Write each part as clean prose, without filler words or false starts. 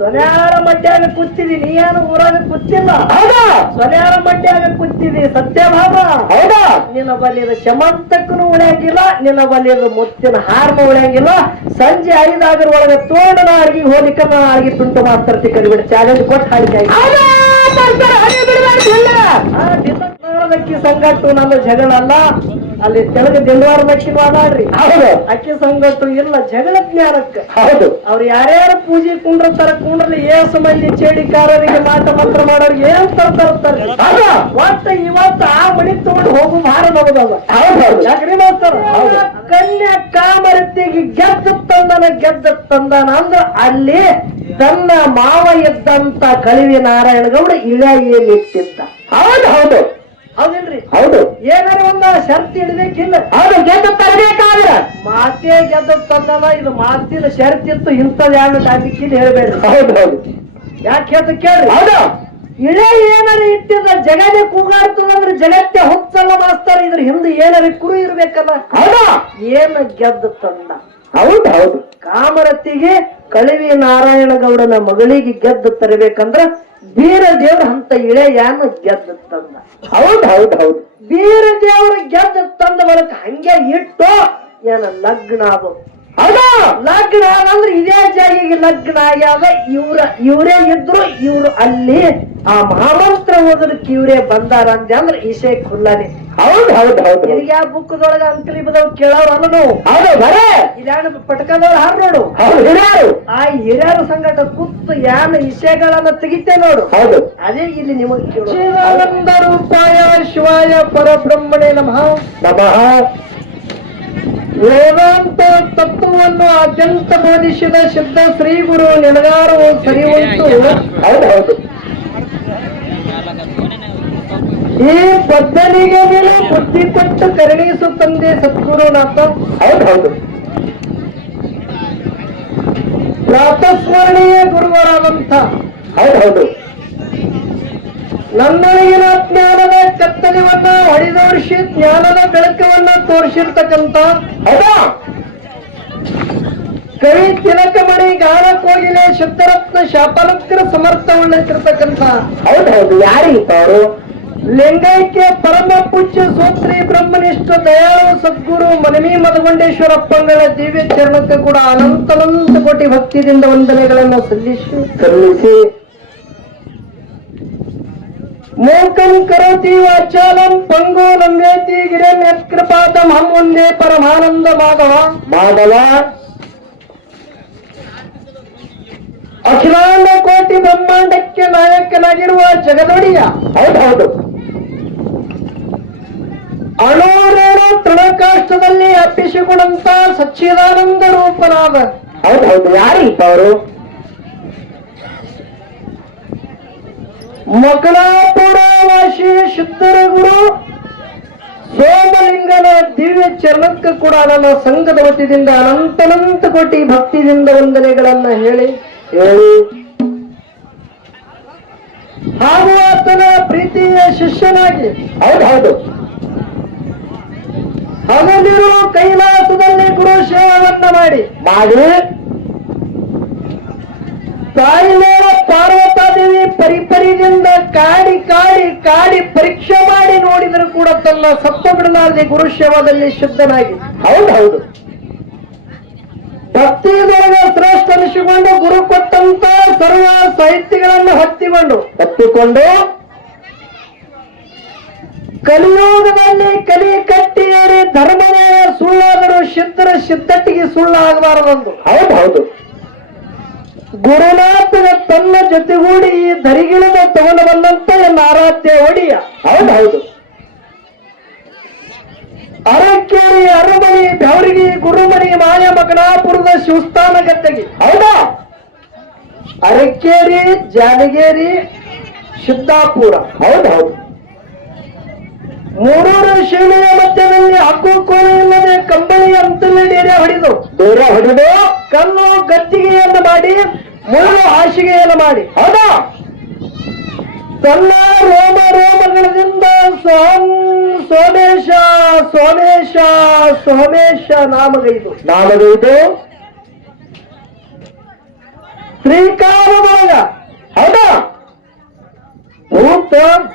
ಸೊನ್ಯಾರ ಮಡ್ಯಾಗ ಕೂತಿದಿ, ನೀ ಏನು ಊರಾಗ ಕೂತಿಲ್ಲ. ಹೌದಾ? ಸೊನ್ಯಾರ ಮಡ್ಯಾಗ ಕೂತಿದಿ ಸತ್ಯಭಾಮ. ಹೌದಾ? ನಿನ್ನ ಬಲಿದ ಶಮಂತಕ್ಕನು ಉಳಿಯಂಗಿಲ್ಲ, ನಿನ್ನ ಬಲಿದ ಮುತ್ತಿನ ಹಾರನು ಉಳಿಯಂಗಿಲ್ಲ. ಸಂಜೆ 5 ಒಳಗೆ ತೋಡನ ಅರ್ಗಿ ಹೋಲಿಕ ಅರ್ಗಿ ತುಂಟು ಮಾಸ್ತರ್ತಿ ಕರಿಬಿಡ ಚಾಲೆಂಜ್ ಕೊಟ್ಟು ಹಾಡಿಕೆ ಅಕ್ಕಿ ಸಂಗಟ್ಟು ನನ್ನ ಜಗಳ ಅಲ್ಲ. ಅಲ್ಲಿ ತೆಲುಗು ದಿಂಡವಾರದಕ್ಕಿ ಮಾತಾಡ್ರಿ. ಹೌದು. ಅಕ್ಕಿ ಸಂಗಟ್ಟು ಇಲ್ಲ ಜಗಳ ಜ್ಞಾನಕ್ಕೆ. ಹೌದು. ಅವ್ರು ಯಾರ್ಯಾರು ಪೂಜೆ ಕುಂಡ್ರತಾರ ಕುಂಡ್ರಲ್ಲಿ ಏಸು ಮಂದಿ ಚೇಡಿಕಾರರಿಗೆ ಮಾಟ ಮಂತ್ರ ಮಾಡೋರಿಗೆ ಏನ್ ತರ್ತಾರೆ. ಒಟ್ಟ ಇವತ್ತು ಆ ಮಣಿ ತಗೊಂಡು ಹೋಗು ಭಾರ ನಗದವ. ಯಾಕ್ರಿ ಮಾಡ್ತಾರ. ಕನ್ಯಾ ಕಾಮರತಿಗೆ ಗೆದ್ದು ತಂದನ ಅಂದ್ರ ಅಲ್ಲಿ ತನ್ನ ಮಾವ ಇದ್ದಂತ ಕಳಿವಿ ನಾರಾಯಣಗೌಡ ಇಳೆ ಏನಿಟ್ಟಿದ್ದ. ಹೌದು ಹೌದು ಹೌದಿಲ್ರಿ? ಹೌದು. ಏನಾರ ಒಂದ ಶರ್ತ್ ಇಡ್ಬೇಕಿಲ್ಲ. ಹೌದು, ಗೆದ್ದು ತರಬೇಕಾದ್ರ ಮಾತೇ ಗೆದ್ದು ತಂದಲ್ಲ. ಇದು ಮಾತಿನ ಶರ್ತ್ ಇತ್ತು, ಇಂಥದ್ ಯಾವ ಟಾಪಿಕ್ ಹೇಳ್ಬೇಡ್ರಿ. ಹೌದು ಹೌದು. ಯಾಕೆ ಹೇಳ್ತ ಕೇಳ್ರಿ. ಹೌದು. ಇಳೆ ಏನಾರ ಇಟ್ಟಿದ್ರ ಜಗನೇ ಕೂಗಾಡ್ತದಂದ್ರೆ ಜಗತ್ತೇ ಹೊತ್ತಲ್ಲ ಮಾಸ್ತಾರ. ಇದ್ರ ಹಿಂದೆ ಏನಾರ ಕುರು ಇರ್ಬೇಕಲ್ಲ. ಹೌದಾ? ಏನು ಗೆದ್ದು ತಂದ. ಹೌದು ಹೌದು. ಕಾಮರತಿಗೆ ಕಳಿವಿ ನಾರಾಯಣಗೌಡನ ಮಗಳಿಗೆ ಗೆದ್ದು ತರಬೇಕಂದ್ರ ಬೀರ ದೇವ್ರ ಅಂತ ಇಳೆ ಯಾನು ಗೆದ್ದು ತಂದ. ಹೌದು ಹೌದು ಹೌದು. ಬೀರ ದೇವ್ರ ಗೆದ್ದು ತಂದ ಬಳಕ ಹಂಗೆ ಇಟ್ಟು ಏನ ಲಗ್ನ ಆಗೋದು. ಹೌದಾ? ಲಗ್ನ ಅಂದ್ರೆ ಇದೇ ಜಾಗಿಗೆ ಲಗ್ನ ಆಗ್ಯಾದ. ಇವರೇ ಇದ್ರು, ಇವ್ರು ಅಲ್ಲಿ ಆ ಮಹಾಮಂತ್ರ ಓದಲಿಕ್ಕೆ ಇವರೇ ಬಂದಾರ ಅಂದೆ ಅಂದ್ರೆ ಇಶೇ ಖುಲ್ಲಾನೆ. ಹೌದು ಹೌದು ಹೌದು. ಈಗ ಯಾವ ಬುಕ್ದೊಳಗ ಅಂಕಲಿ ಬದವ್ ಕೇಳೋರು ಅಲ್ಲ ನಾವು. ಹೌದು ಬರೇ ಇದ್ಯಾಣ ಪಟಕದವ್ರು ಹಾರ್ ನೋಡು. ಹೌದು. ಹಿರಿಯರು ಆ ಹಿರಿಯರ ಸಂಗಟ ಕೂತು ಯಾನ ವಿಷಯಗಳನ್ನ ತೆಗಿತೆ ನೋಡು. ಹೌದು. ಅದೇ ಇಲ್ಲಿ ನಿಮಗೆ ಶಿವಾನಂದ ರೂಪಾಯ ಶಿವಾಯ ಪರಬ್ರಹ್ಮಣೇ ನಮಃ. ನಮಃ. ವೇದಾಂತ ತತ್ವವನ್ನು ಅತ್ಯಂತ ಬೋಧಿಸಿದ ಸಿದ್ಧ ಶ್ರೀ ಗುರು ನೆಲಗಾರು ಸರಿ ಉಂಟು. ಹೌದು ಹೌದು. ಈ ಬದ್ಧನಿಗೆ ಮೇಲೆ ಬುದ್ಧಿ ಕೊಟ್ಟು ಕರುಣಿಸು ತಂದೆ ಸದ್ಗುರುನಾಥ. ಹೌದು ಹೌದು. ಪ್ರಾತಸ್ಮರಣೀಯ ಗುರುವರಾದಂಥ ಹೌದು ಹೌದು. ನನ್ನೊಳಗಿನ ಜ್ಞಾನದ ಕತ್ತಲಿವನ್ನ ಹೊಡೆದೋರಿಸಿ ಜ್ಞಾನದ ಬೆಳಕವನ್ನ ತೋರಿಸಿರ್ತಕ್ಕಂಥ ಹೌದಾ? ಕವಿ ತಿಲಕಮಣಿ ಗಾನ ಕೋಗಿಲೆ ಶುದ್ಧರತ್ನ ಶಾಪಲಕ್ರ ಸಮರ್ಥ ಉಳ್ಳಂತಿರ್ತಕ್ಕಂಥ ಹೌದು ಹೌದು. ಯಾರಿಗಿತ್ತು ಅವರು? ಲಿಂಗೈಕ್ಯ ಪರಮ ಪೂಜ್ಯ ಸೋತ್ರಿ ಬ್ರಹ್ಮನಿಷ್ಠ ದಯಾಳು ಸದ್ಗುರು ಮನಮಿ ಮದಗೊಂಡೇಶ್ವರಪ್ಪಂಗಳ ದಿವ್ಯ ಚರಣಕ್ಕೆ ಕೂಡ ಅನಂತ ಕೋಟಿ ಭಕ್ತಿಯಿಂದ ವಂದನೆಗಳನ್ನು ಸಲ್ಲಿಸಿ ಮೂಕಂ ಕರೋತಿ ವಾಚಾಲಂ ಪಂಗು ನಂಬೇತಿ ಗಿರಣ್ಯ ಕೃಪಾದಂ ಹಂ ಒಂದೇ ಪರಮಾನಂದ ಮಾಧವ ಅಖಿಲಾಂಡ ಕೋಟಿ ಬ್ರಹ್ಮಾಂಡಕ್ಕೆ ನಾಯಕನಾಗಿರುವ ಜಗದೊಡೆಯ. ಹೌದು ಹೌದು. ಅಣುರೇಣು ತೃಣಕಾಷ್ಟದಲ್ಲಿ ಅಪ್ಪಿಸಿಕೊಂಡಂತ ಸಚ್ಚಿದಾನಂದ ರೂಪನಾದ. ಹೌದು ಹೌದು. ಯಾರಿಗಿತ್ತು ಅವರು? ಮಕ್ಕಳಾಪುರ ವಾಸಿ ಶುದ್ಧರ ಗುರು ಸೋಮಲಿಂಗನ ದಿವ್ಯ ಚರಣಕ್ಕೆ ಕೂಡ ನನ್ನ ಸಂಘದ ವತಿಯಿಂದ ಅನಂತ ಕೋಟಿ ಭಕ್ತಿಯಿಂದ ವಂದನೆಗಳನ್ನ ಹೇಳಿ ಹಾಗೂ ಆತನ ಪ್ರೀತಿಯ ಶಿಷ್ಯನಾಗಿ ಹೌದು ಹೌದು. ಹಗಲಿರು ಕೈಲಾಸದಲ್ಲಿ ಗುರು ಸೇವವನ್ನ ಮಾಡಿ ತಾಯಿ ಮೇಲೆ ಪಾರ್ವತಾದೇವಿ ಪರಿಪರಿದಿಂದ ಕಾಡಿ ಪರೀಕ್ಷೆ ಮಾಡಿ ನೋಡಿದರೂ ಕೂಡ ತನ್ನ ಸತ್ವ ಬಿಡಲಾರದೆ ಗುರು ಸೇವಾದಲ್ಲಿ ಶುದ್ಧನಾಗಿ. ಹೌದು ಹೌದು. ಭಕ್ತಿಯೊಳಗ ಶ್ರೇಷ್ಠ ಅನಿಸಿಕೊಂಡು ಗುರು ಕೊಟ್ಟಂತ ಸರ್ವ ಸಾಹಿತ್ಯಗಳನ್ನು ಹತ್ತಿಕೊಂಡು ಕಲಿಯೋಗದಲ್ಲಿ ಕಲಿ ಕಟ್ಟಿಯೇರಿ ಧರ್ಮವೇ ಸುಳ್ಳಾದರೂ ಸಿದ್ಧಟ್ಟಿಗೆ ಸುಳ್ಳಾಗಬಾರದೊಂದು. ಹೌದು ಹೌದು. ಗುರುನಾಥನ ತನ್ನ ಜೊತೆಗೂಡಿ ಈ ಧರಿಗಿಳಿದ ತಗೊಂಡು ಬಂದಂತ ಎನ್ನ ಆರಾಧ್ಯ ಒಡಿಯ. ಹೌದು ಹೌದು. ಅರಕೇರಿ ಅರಮನಿ ಬೆವರಿಗೆ ಗುರುಮನಿ ಮಾಯ ಮಗನಾಪುರದ ಶಿವಸ್ಥಾನ ಗದ್ದೆಗೆ. ಹೌದಾ? ಅರಕೇರಿ ಜಾನಗೇರಿ ಸಿದ್ದಾಪುರ. ಹೌದು ಹೌದು. ಮೂರೂರು ಶಿವನೆಯ ಮಧ್ಯದಲ್ಲಿ ಹಕ್ಕು ಕೋಣೆ ಇಲ್ಲದೆ ಕಂಬಳಿ ಅಂತಲೇ ಡೇರೆ ಹೊಡೆದು ಕಲ್ಲು ಗದ್ದಿಗೆಯನ್ನು ಮಾಡಿ ಮುಳ್ಳು ಹಾಸಿಗೆಯನ್ನು ಮಾಡಿ. ಹೌದಾ? ತನ್ನ ರೋಮಗಳಿಂದ ಸೋಮೇಶ ಸೋಮೇಶ ಸೋಮೇಶ ನಾಮಗೈದು ಶ್ರೀಕಾರದ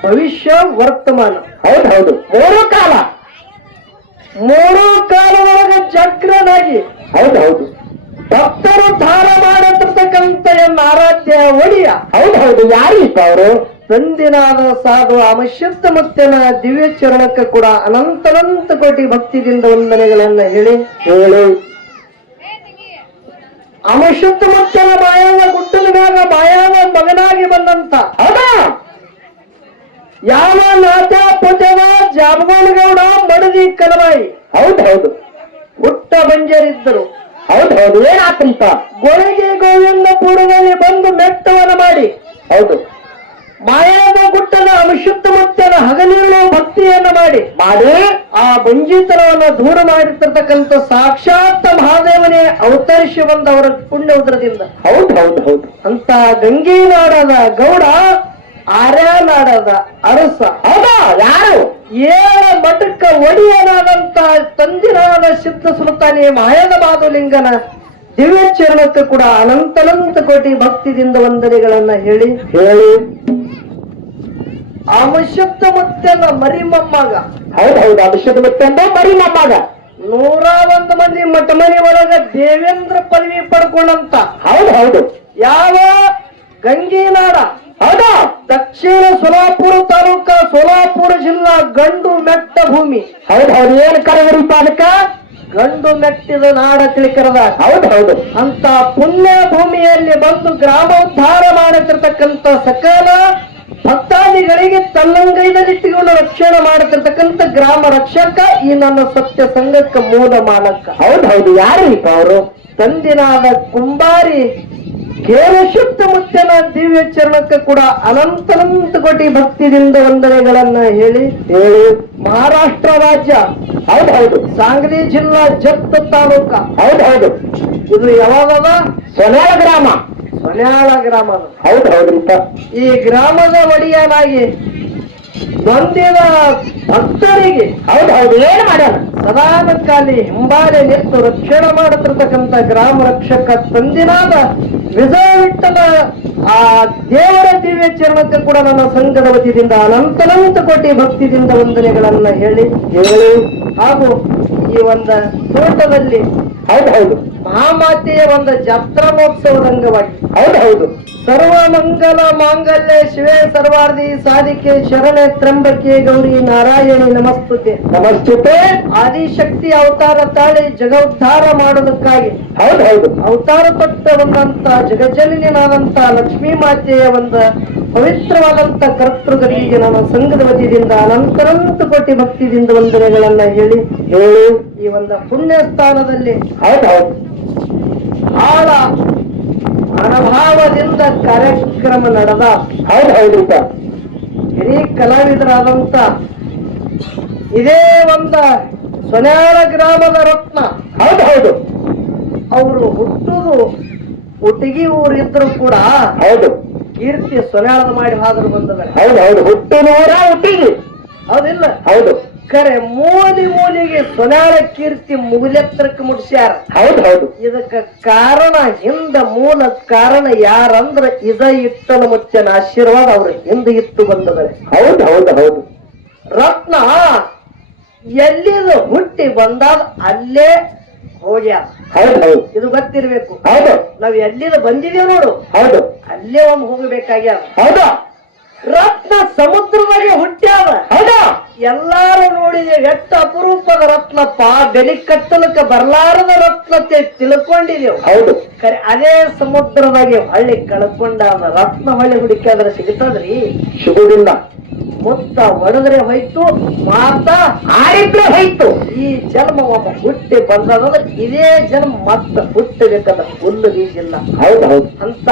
ಭವಿಷ್ಯ ವರ್ತಮಾನ ಹೌದು ಹೌದು ಮೂರು ಕಾಲದೊಳಗೆ ಜಗ್ರನಾಗಿ ಹೌದು ಹೌದು ಭಕ್ತರು ಧಾರ ಮಾಡತಿರ್ತಕ್ಕಂಥ ಎನ್ನ ಆರಾಧ್ಯ ಒಡಿಯ ಹೌದು ಹೌದು ಯಾರೀಪ ಅವರು ತಂದಿನಾದ ಸಾಧು ಅಮಶುದ್ಧ ಮುತ್ತನ ದಿವ್ಯ ಚರಣಕ್ಕೆ ಕೂಡ ಅನಂತ ಕೋಟಿ ಭಕ್ತಿದಿಂದ ವಂದನೆಗಳನ್ನ ಹೇಳಿ ಅಮಶುದ್ಧ ಮುತ್ತನ ಮಾಯಾವ ಗುಡ್ಡದ ಮ್ಯಾಗ ಮಾಯಾವ ಮಗನಾಗಿ ಬಂದಂತ ಹೌದಾ ಯಾವ ನಾಥ ಪುಜವ ಜಾಬಗೌಡ ಮಡದಿ ಕಲವಾಯಿ ಹೌದು ಹೌದು ಹುಟ್ಟ ಬಂಜರಿದ್ದರು ಹೌದು ಹೌದು ಏನಾತಂತ ಗೊಳಗೆ ಗೋವಿಂದಪುರದಲ್ಲಿ ಬಂದು ಮೆಟ್ಟವನ ಮಾಡಿ ಹೌದು ಮಾಯಾದ ಗುಡ್ಡದ ಅಮಶುದ್ಧ ಮುತ್ತನ ಹಗಲಿರುಳು ಭಕ್ತಿಯನ್ನ ಮಾಡಿ ಆ ಬಂಜಿತನವನ್ನು ದೂರ ಮಾಡಿರ್ತಕ್ಕಂಥ ಸಾಕ್ಷಾತ್ ಮಹಾದೇವನೇ ಅವತರಿಸಿ ಬಂದವರ ಪುಣ್ಯ ಉದ್ರದಿಂದ ಹೌದು ಹೌದು ಹೌದು ಅಂತ ಗಂಗೀನಾಡದ ಗೌಡ ಆರ್ಯಾನಾಡದ ಅರಸ ಹೌದಾ ಯಾರು ಏಳ ಮಠಕ್ಕ ಒಡಿಯನಾದಂತ ತಂದಿರಾದ ಸಿದ್ಧ ಸುಲ್ತಾನಿ ಮಾಯದ ಬಾದುಲಿಂಗನ ದಿವ್ಯ ಚರಣಕ್ಕೆ ಕೂಡ ಅನಂತ ಕೋಟಿ ಭಕ್ತಿದಿಂದ ವಂದನೆಗಳನ್ನ ಹೇಳಿ ಅಮಶುದ್ಧ ಮುತ್ತನ ಮರಿ ಮೊಮ್ಮಗ ಹೌದು ಹೌದು ಅಭಿಷೇಕ ಮುತ್ತಂದ ಮರಿ ಮೊಮ್ಮಗ 101 ಮಂದಿ ಮಠ ಮನೆ ಒಳಗ ದೇವೇಂದ್ರ ಪದವಿ ಪಡ್ಕೊಂಡಂತ ಹೌದು ಹೌದು ಯಾವ ಗಂಗೀನಾಡ ಹೌದಾ ದಕ್ಷಿಣ ಸೋಲಾಪುರ ತಾಲೂಕ ಸೋಲಾಪುರ ಜಿಲ್ಲಾ ಗಂಡು ಮೆಟ್ಟ ಭೂಮಿ ಹೌದು ಹೌದು ಏನ್ ಕರೆಗರಿಪ ಅದಕ್ಕ ಗಂಡು ಮೆಟ್ಟಿದ ನಾಡ ತಿಳ್ಕರದ ಹೌದು ಹೌದು ಅಂತ ಪುಣ್ಯ ಭೂಮಿಯಲ್ಲಿ ಬಂದು ಗ್ರಾಮೋದ್ಧಾರ ಮಾಡುತ್ತಿರ್ತಕ್ಕಂಥ ಸಕಲ ಭಕ್ತಾದಿಗಳಿಗೆ ತನ್ನಂಗೈದಲ್ಲಿಟ್ಟುಕೊಂಡು ರಕ್ಷಣೆ ಮಾಡುತ್ತಿರ್ತಕ್ಕಂಥ ಗ್ರಾಮ ರಕ್ಷಕ ಈ ನನ್ನ ಸತ್ಯ ಸಂಘಕ್ಕೆ ಮೂಲ ಮಾಲಕ ಹೌದು ಹೌದು ಯಾರೀಪ ಅವರು ತಂದಿನಾದ ಕುಂಬಾರಿ ಕೇರಶುದ್ಧ ಮುತ್ತನ ದಿವ್ಯ ಚರಣಕ್ಕೆ ಕೂಡ ಅನಂತ ಕೋಟಿ ಭಕ್ತಿದಿಂದ ವಂದನೆಗಳನ್ನ ಹೇಳಿ ಮಹಾರಾಷ್ಟ್ರ ರಾಜ್ಯ ಹೌದು ಹೌದು ಸಾಂಗ್ಲಿ ಜಿಲ್ಲಾ ಜತ್ ತಾಲೂಕ ಹೌದು ಹೌದು ಇದು ಯಾವಾಗದ ಸೊನ್ಯಾಳ ಗ್ರಾಮ ಹೌದು ಹೌದ್ರಿಪ್ಪ ಈ ಗ್ರಾಮದ ಒಡೆಯನಾಗಿ ಬಂದಿದ ಭಕ್ತರಿಗೆ ಹೌದು ಹೌದು ಏನ್ ಮಾಡ್ಯಾನ ಸದಾನಕಾಲಿ ಹಿಂಬಾಲೆ ನಿಂತು ರಕ್ಷಣೆ ಮಾಡುತ್ತಿರ್ತಕ್ಕಂಥ ಗ್ರಾಮ ರಕ್ಷಕ ತಂದಿನಾದ ವಿಜಯ ವಿಠಲ ಆ ದೇವರ ದಿವ್ಯ ಚರಣಕ್ಕೆ ಕೂಡ ನನ್ನ ಸಂಘದ ವತಿಯಿಂದ ಅನಂತ ಕೋಟಿ ಭಕ್ತಿದಿಂದ ವಂದನೆಗಳನ್ನ ಹೇಳಿ ಹಾಗೂ ಈ ಒಂದು ತೋಟದಲ್ಲಿ ಹೌದು ಹೌದು ಮಹಾಮಾತೆಯ ಒಂದು ಜಾತ್ರಾ ಮಹೋತ್ಸವದ ಅಂಗವಾಗಿ ಹೌದು ಹೌದು ಸರ್ವ ಮಂಗಲ ಮಾಂಗಲ್ಯ ಶಿವೇ ಸರ್ವಾರ್ಧಿ ಸಾಧಿಕೆ ಶರಣ ತ್ರಂಬಕೆ ಗೌರಿ ನಾರಾಯಣಿ ನಮಸ್ತುತೆ ಆದಿಶಕ್ತಿ ಅವತಾರ ತಾಳಿ ಜಗೋದ್ಧಾರ ಮಾಡೋದಕ್ಕಾಗಿ ಹೌದು ಹೌದು ಅವತಾರ ತೊಟ್ಟ ಬಂದಂತ ಜಗಜ್ಜನನಿಯಾದಂತ ಲಕ್ಷ್ಮೀ ಮಾತೆಯ ಒಂದು ಪವಿತ್ರವಾದಂತ ಕರ್ತೃಗಳಿಗೆ ನನ್ನ ಸಂಘದ ವತಿಯಿಂದ ಅನಂತ ಕೋಟಿ ಭಕ್ತಿದಿಂದ ವಂದನೆಗಳನ್ನ ಹೇಳಿ ಈ ಒಂದು ಪುಣ್ಯ ಸ್ಥಾನದಲ್ಲಿ ಹೌದು ಹೌದು ಬಹಳ ಅನುಭಾವದಿಂದ ಕಾರ್ಯಕ್ರಮ ನಡೆದ ಹೌದು ಹೌದು ಹಿರಿಯ ಕಲಾವಿದರಾದಂತ ಇದೇ ಒಂದು ಸೊನ್ಯಾಳ ಗ್ರಾಮದ ರತ್ನ ಹೌದು ಹೌದು ಅವರು ಹುಟ್ಟುದು ಹುಟ್ಟಿಗಿ ಊರಿದ್ರು ಕೂಡ ಹೌದು ಕೀರ್ತಿ ಸೊನ್ಯಾಳದ ಮಾಡಿ ಹಾದರು ಬಂದವರು ಹೌದು ಹೌದು ಹುಟ್ಟಿನೂರ ಹುಟ್ಟಿಗಿ ಹೌದಿಲ್ಲ ಹೌದು ಖರೆ ಮೂಲಿಗೆ ಸೊನ್ಯಾಳ ಕೀರ್ತಿ ಮುಗಿಲೆತ್ತರಕ್ಕೆ ಮುಟ್ಸ್ಯಾರ ಹೌದು ಹೌದು ಇದಕ್ಕ ಕಾರಣ ಹಿಂದ ಮೂಲ ಕಾರಣ ಯಾರಂದ್ರ ಇದ ಇಟ್ಟನ ಮುಚ್ಚನ ಆಶೀರ್ವಾದ ಅವ್ರ ಹಿಂದ ಇತ್ತು ಬಂದದರೆ ಹೌದು ಹೌದು ಹೌದು ರತ್ನ ಎಲ್ಲಿದ ಹುಟ್ಟಿ ಬಂದಾದ ಅಲ್ಲೇ ಹೋಗ್ಯಾರ ಹೌದು ಹೌದು ಇದು ಗೊತ್ತಿರ್ಬೇಕು ಹೌದು ನಾವ್ ಎಲ್ಲಿದ ಬಂದಿದೇವ್ ನೋಡು ಹೌದು ಅಲ್ಲೇ ಒಂದು ಹೋಗಬೇಕಾಗ್ಯಾರ ಹೌದಾ ರತ್ನ ಸಮುದ್ರದಾಗೆ ಹುಟ್ಟ್ಯಾವ ಹೌದಾ ಎಲ್ಲಾರು ನೋಡಿದೆ ಎಷ್ಟು ಅಪರೂಪದ ರತ್ನಪ್ಪ ಬೆಲಿ ಕತ್ತಲಕ್ಕೆ ಬರ್ಲಾರದ ರತ್ನತೆ ತಿಳ್ಕೊಂಡಿದೇವು ಹೌದು ಖರೆ ಅದೇ ಸಮುದ್ರದಾಗೆ ಹಳ್ಳಿ ಕಳ್ಕೊಂಡ ರತ್ನ ಹೊಳ್ಳಿ ಹುಡುಕಾದ್ರೆ ಸಿಗುತ್ತದ್ರಿ ಶುಭದಿಂದ ಮುತ್ತ ಹೊಡೆದ್ರೆ ಹೋಯ್ತು ಮಾತ ಆಡಿದ್ರೆ ಹೋಯ್ತು ಈ ಜನ್ಮ ಒಬ್ಬ ಹುಟ್ಟಿ ಬಂದ್ರೆ ಇದೇ ಜನ್ಮ ಮತ್ತ ಹುಟ್ಟಬೇಕಾದ ಹುಲ್ಲು ಬೀಜಿಲ್ಲ ಹೌದು ಹೌದು ಅಂತ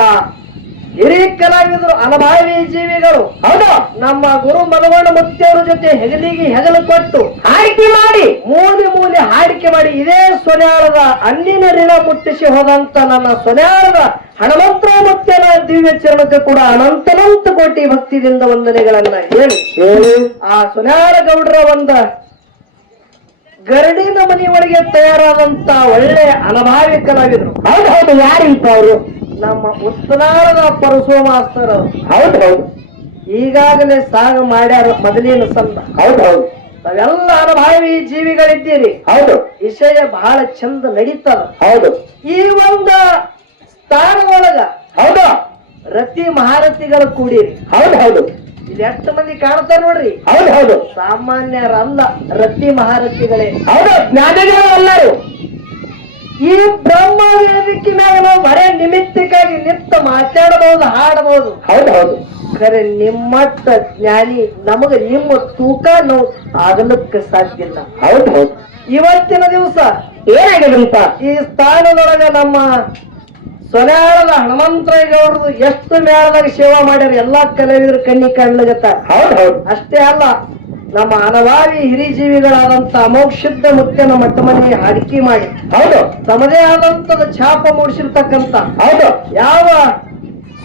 ಹಿರಿಯ ಕಲಾವಿದರು ಅನುಭಾವಿ ಜೀವಿಗಳು ಹೌದು ನಮ್ಮ ಗುರು ಮಲವಣ್ಣ ಮುತ್ತಿಯವರ ಜೊತೆ ಹೆಗಲಿಗೆ ಹೆಗಲು ಕೊಟ್ಟು ಆಯ್ಕೆ ಮಾಡಿ ಮೂಲೆ ಹಾಡಿಕೆ ಮಾಡಿ ಇದೇ ಸೊನ್ಯಾಳದ ಅನ್ನಿನ ಋಣ ಮುಟ್ಟಿಸಿ ಹೋದಂತ ನನ್ನ ಸೊನ್ಯಾಳದ ಹನುಮಂತ ಮುತ್ತಿನ ದಿವ್ಯ ಚರಣಕ್ಕೆ ಕೂಡ ಅನಂತ ಕೋಟಿ ಭಕ್ತಿಯಿಂದ ವಂದನೆಗಳನ್ನ ಹೇಳಿ ಆ ಸೊನ್ಯಾಳ ಗೌಡರ ಒಂದ ಗರಡಿನ ಮನೆ ಒಳಗೆ ತಯಾರಾದಂತ ಒಳ್ಳೆ ಅನುಭಾವಿ ಕಲಾವಿದರು ಹೌದು ಹೌದು ಯಾರಿಪ್ಪ ಅವರು ನಮ್ಮ ಉತ್ತನಾಳದ ಪರಶು ಮಾಸ್ತರ್ ಹೌದು ಹೌದು ಈಗಾಗಲೇ ಸಾಗ ಮಾಡ್ಯಾರ ಮೊದಲಿನ ಸಂದ. ಹೌದು ತಾವೆಲ್ಲ ಅನುಭಾವಿ ಜೀವಿಗಳಿದ್ದೀರಿ. ಹೌದು ವಿಷಯ ಬಹಳ ಚಂದ ನಡೀತದ. ಹೌದು ಈ ಒಂದು ಸ್ಥಾನದೊಳಗ ಹೌದು ರತಿ ಮಹಾರಥಿಗಳು ಕೂಡಿರಿ. ಹೌದು ಇಲ್ಲಿ ಎಷ್ಟು ಮಂದಿ ಕಾಣ್ತಾರ ನೋಡ್ರಿ. ಹೌದು ಸಾಮಾನ್ಯರಲ್ಲ, ರತಿ ಮಹಾರಥಿಗಳೇ. ಹೌದು ಜ್ಞಾನಿಗಳು ಎಲ್ಲರೂ. ಈ ಬ್ರಹ್ಮ ವೇದಿಕೆ ಮ್ಯಾಗ ನಾವು ಬರೇ ನಿಮಿತ್ತಕ್ಕಾಗಿ ನಿಂತು ಮಾತಾಡಬಹುದು, ಹಾಡಬಹುದು. ಹೌದು ಖರೆ ನಿಮ್ಮಟ್ಟ ಜ್ಞಾನಿ ನಮಗ ನಿಮ್ಮ ತೂಕ ನಾವು ಆಗಲಕ್ಕೆ ಸಾಧ್ಯ ಇಲ್ಲ. ಹೌದು ಇವತ್ತಿನ ದಿವಸ ಏನಾಗಿದ್ರಿಪ್ಪ? ಈ ಸ್ಥಾನದೊಳಗ ನಮ್ಮ ಸೊನ್ಯಾಳದ ಹನುಮಂತರಾಯಗೌಡರು ಎಷ್ಟು ಮೇಳದಾಗ ಸೇವಾ ಮಾಡ್ಯಾರ. ಎಲ್ಲಾ ಕಲಾವಿದರು ಕಣ್ಣಿ ಕಾಣ್ಲಗತ್ತಾರ. ಹೌದು ಅಷ್ಟೇ ಅಲ್ಲ, ನಮ್ಮ ಅನವಾರಿ ಹಿರಿಜೀವಿಗಳಾದಂತ ಅಮೋಕ್ಷಿದ್ದ ಮುತ್ಯನ ಮಟ್ಟ ಮನೆ ಅಡಿಕೆ ಮಾಡಿ ಹೌದು ತಮ್ಮದೇ ಆದಂತದ ಛಾಪ ಮೂಡಿಸಿರ್ತಕ್ಕಂತ ಹೌದು ಯಾವ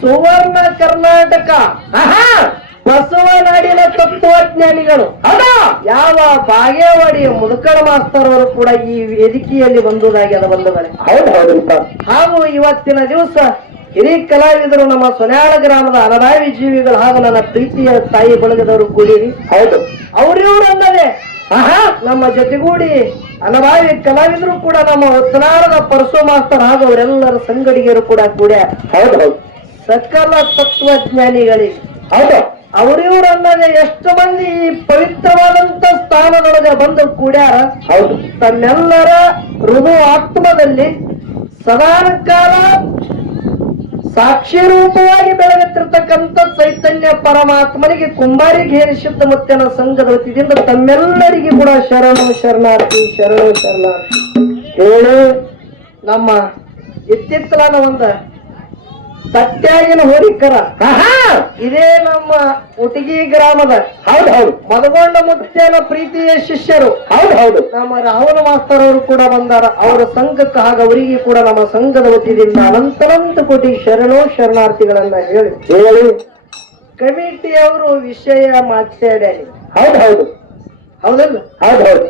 ಸುವರ್ಣ ಕರ್ನಾಟಕ ಬಸವನಾಡಿನ ತತ್ವಜ್ಞಾನಿಗಳು ಹೌದಾ ಯಾವ ಬಾಗೇವಾಡಿ ಮುದುಕಳ ಮಾಸ್ತರ್ ಅವರು ಕೂಡ ಈ ವೇದಿಕೆಯಲ್ಲಿ ಬಂದುದಾಗ್ಯದ ಬಂಧುಗಳೇ. ಹೌದು ಹಾಗೂ ಇವತ್ತಿನ ದಿವಸ ಹಿರಿಯ ಕಲಾವಿದರು ನಮ್ಮ ಸೊನ್ಯಾಳ ಗ್ರಾಮದ ಅನರಾವಿ ಜೀವಿಗಳು ಹಾಗೂ ನನ್ನ ಪ್ರೀತಿಯ ತಾಯಿ ಬಳಗದವರು ಕೂಡಿರಿ. ಹೌದು ಅವ್ರಿವ್ರಲ್ಲದೆ ನಮ್ಮ ಜೊತೆಗೂಡಿ ಅನರಾವಿ ಕಲಾವಿದರು ಕೂಡ ನಮ್ಮ ಉತ್ತನಾಳದ ಪರಸು ಮಾಸ್ತರ್ ಹಾಗೂ ಅವರೆಲ್ಲರ ಸಂಗಡಿಗರು ಕೂಡ ಕೂಡ್ಯಾರ. ಹೌದು ಸಕಲ ತತ್ವಜ್ಞಾನಿಗಳಿಗೆ ಹೌದು ಅವ್ರಿವ್ರಲ್ಲದೆ ಎಷ್ಟು ಮಂದಿ ಈ ಪವಿತ್ರವಾದಂತ ಸ್ಥಾನದೊಳಗೆ ಬಂದು ಕೂಡ್ಯಾರ. ಹೌದು ತನ್ನೆಲ್ಲರ ಹೃದಯ ಆತ್ಮದಲ್ಲಿ ಸದಾಕಾಲ ಸಾಕ್ಷಿ ರೂಪವಾಗಿ ಬೆಳಗುತ್ತಿರ್ತಕ್ಕಂಥ ಚೈತನ್ಯ ಪರಮಾತ್ಮನಿಗೆ ಕುಂಬಾರಿಗೆ ಸಿದ್ಧ ಮುತ್ತನ ಸಂಘದ ವತಿಯಿಂದ ತಮ್ಮೆಲ್ಲರಿಗೆ ಕೂಡ ಶರಣು ಶರಣಾರ್ಥಿ ಹೇಳಿ ನಮ್ಮ ಇತ್ತಿತ್ತಲಾನ ಒಂದು ಸತ್ಯಾಗಿನ ಹೋರಿಕರ ಇದೇ ನಮ್ಮ ಉಟಗಿ ಗ್ರಾಮದ ಹೌದು ಮದಗೊಂಡ ಮುತ್ತೇನ ಪ್ರೀತಿಯ ಶಿಷ್ಯರು. ಹೌದು ನಮ್ಮ ರಾಹುಲ್ ಮಾಸ್ತರ್ ಅವರು ಕೂಡ ಬಂದಾರ. ಅವರ ಸಂಘಕ್ಕೆ ಹಾಗೂ ಅವರಿಗೆ ಕೂಡ ನಮ್ಮ ಸಂಘದ ವತಿಯಿಂದ ಅನಂತ ಕೋಟಿ ಶರಣಾರ್ಥಿಗಳನ್ನ ಹೇಳಿ ಕಮಿಟಿಯವರು ವಿಷಯ ಮಾತಾಡ್ಯಾರಿ. ಹೌದು ಹೌದಲ್ಲ? ಹೌದು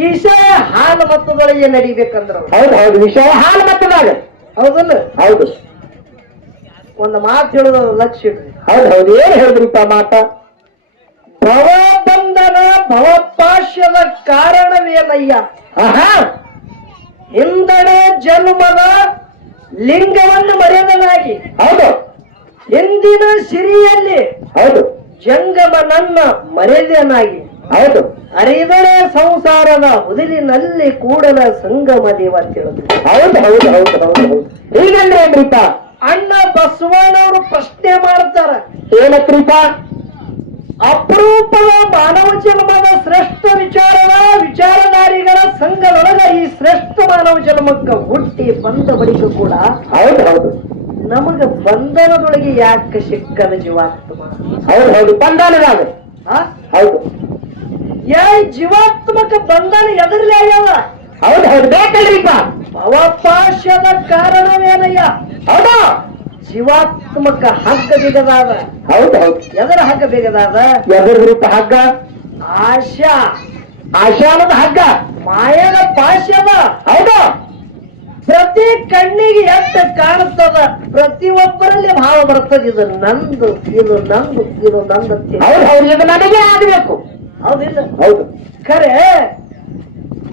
ಈ ವಿಷಯ ಹಾಲು ಮತಗಳಿಗೆ ನಡಿಬೇಕಂದ್ರ ಹೌದು ವಿಷಯ ಹಾಲು ಮತದಾಗ. ಹೌದಲ್ಲ? ಹೌದು ಒಂದು ಮಾತು ಹೇಳೋದು ಲಕ್ಷ್ಯ ಇಡ್ರಿ. ಹೌದು ಏನ್ ಹೇಳಿದ್ರಿಪ್ಪ ಮಾತ? ಭವಬಂಧನ ಭವಪಾಶ್ಯದ ಕಾರಣವೇನಯ್ಯ? ಹಿಂದಡೆ ಜನ್ಮದ ಲಿಂಗವನ್ನು ಮರೆಯದನಾಗಿ ಹೌದು ಹಿಂದಿನ ಸಿರಿಯಲ್ಲಿ ಹೌದು ಜಂಗಮ ನನ್ನ ಮರೆಯದನಾಗಿ ಹೌದು ಅರಿದಳೆ ಸಂಸಾರದ ಹುದಿಲಿನಲ್ಲಿ ಕೂಡಲ ಸಂಗಮ ದೇವ ಅಂತ ಹೇಳಿದ್ರು. ಹೌದು ಹೀಗಂದ್ರೆ ಏನ್ರಿಪ್ಪ? ಅಣ್ಣ ಬಸವಣ್ಣವರು ಪ್ರಶ್ನೆ ಮಾಡ್ತಾರ, ಏನತ್ರಿಪ್ಪ? ಅಪರೂಪದ ಮಾನವ ಜನ್ಮದ ಶ್ರೇಷ್ಠ ವಿಚಾರಧಾರಿಗಳ ಸಂಘದೊಳಗ ಈ ಶ್ರೇಷ್ಠ ಮಾನವ ಜನ್ಮಕ್ಕ ಹುಟ್ಟಿ ಬಂದ ಬಳಿಕ ಕೂಡ ಹೌದು ನಮಗ ಬಂಧನದೊಳಗೆ ಯಾಕೆ ಸಿಕ್ಕದ ಜೀವಾತ್ಮ? ಹೌದು ಬಂಧನದಾಗ. ಹೌದು ಜೀವಾತ್ಮಕ ಬಂಧನ ಎದರ್ಲಿ ಆಗ್ಯಾವ? ಹೌದು ಬೇಕಲ್ರಿಪ್ಪ? ಭವಪಾಶ್ಯದ ಕಾರಣವೇನಯ್ಯ? ಹೌದಾ ಜೀವಾತ್ಮಕ ಹಗ್ಗ ಬಿಗದಾದ. ಹೌದು ಎದರ ಹಗ್ಗ ಬಿಗದಾದ? ಎದರ್ರಿಪ್ಪ ಹಗ್ಗ? ಆಶಾನದ ಹಗ್ಗ, ಮಾಯದ ಪಾಶ್ಯದ. ಹೌದು ಪ್ರತಿ ಕಣ್ಣಿಗೆ ಎಷ್ಟು ಕಾಣುತ್ತದ, ಪ್ರತಿಯೊಬ್ಬರಲ್ಲಿ ಭಾವ ಬರ್ತದೆ, ಇದು ನಂದು ಇದು ನಂದು. ಹೌದು ಇದು ನನಗೆ ಆಗಬೇಕು. ಹೌದಿಲ್ಲ? ಹೌದು ಖರೆ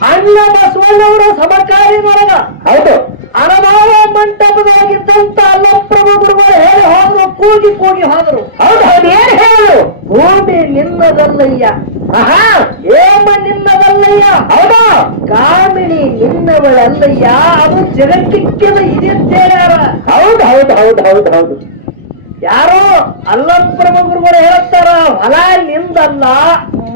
ಅಣ್ಣ ಬಸವಣ್ಣವರ ಸಮಕಾಲೀನೊಳಗ ಹೌದು ಅನುಭವ ಮಂಟಪದಾಗಿದ್ದಂತ ಅಲ್ಲಪ್ರಭು ಗುರುಗಳು ಹೇಳಿ ಹೋದ್ರು, ಕೂಗಿ ಹೋದ್ರು. ಹೌದು ಏನ್ ಹೇಳು? ಭೂಮಿ ನಿನ್ನದಲ್ಲಯ್ಯ, ಹೇಮ ನಿನ್ನದಲ್ಲಯ್ಯ, ಹೌದಾ ಕಾಮಿಣಿ ನಿನ್ನವಳಲ್ಲಯ್ಯ, ಅದು ಜಗತ್ತಿಕ್ಕೆಲ್ಲ ಇದೇಳ್ಯಾರ. ಹೌದು ಯಾರೋ ಅಲ್ಲಪ್ರಭು ಗುರುಗಳು ಹೇಳ್ತಾರ, ಹೊಲ ನಿಂದಲ್ಲ,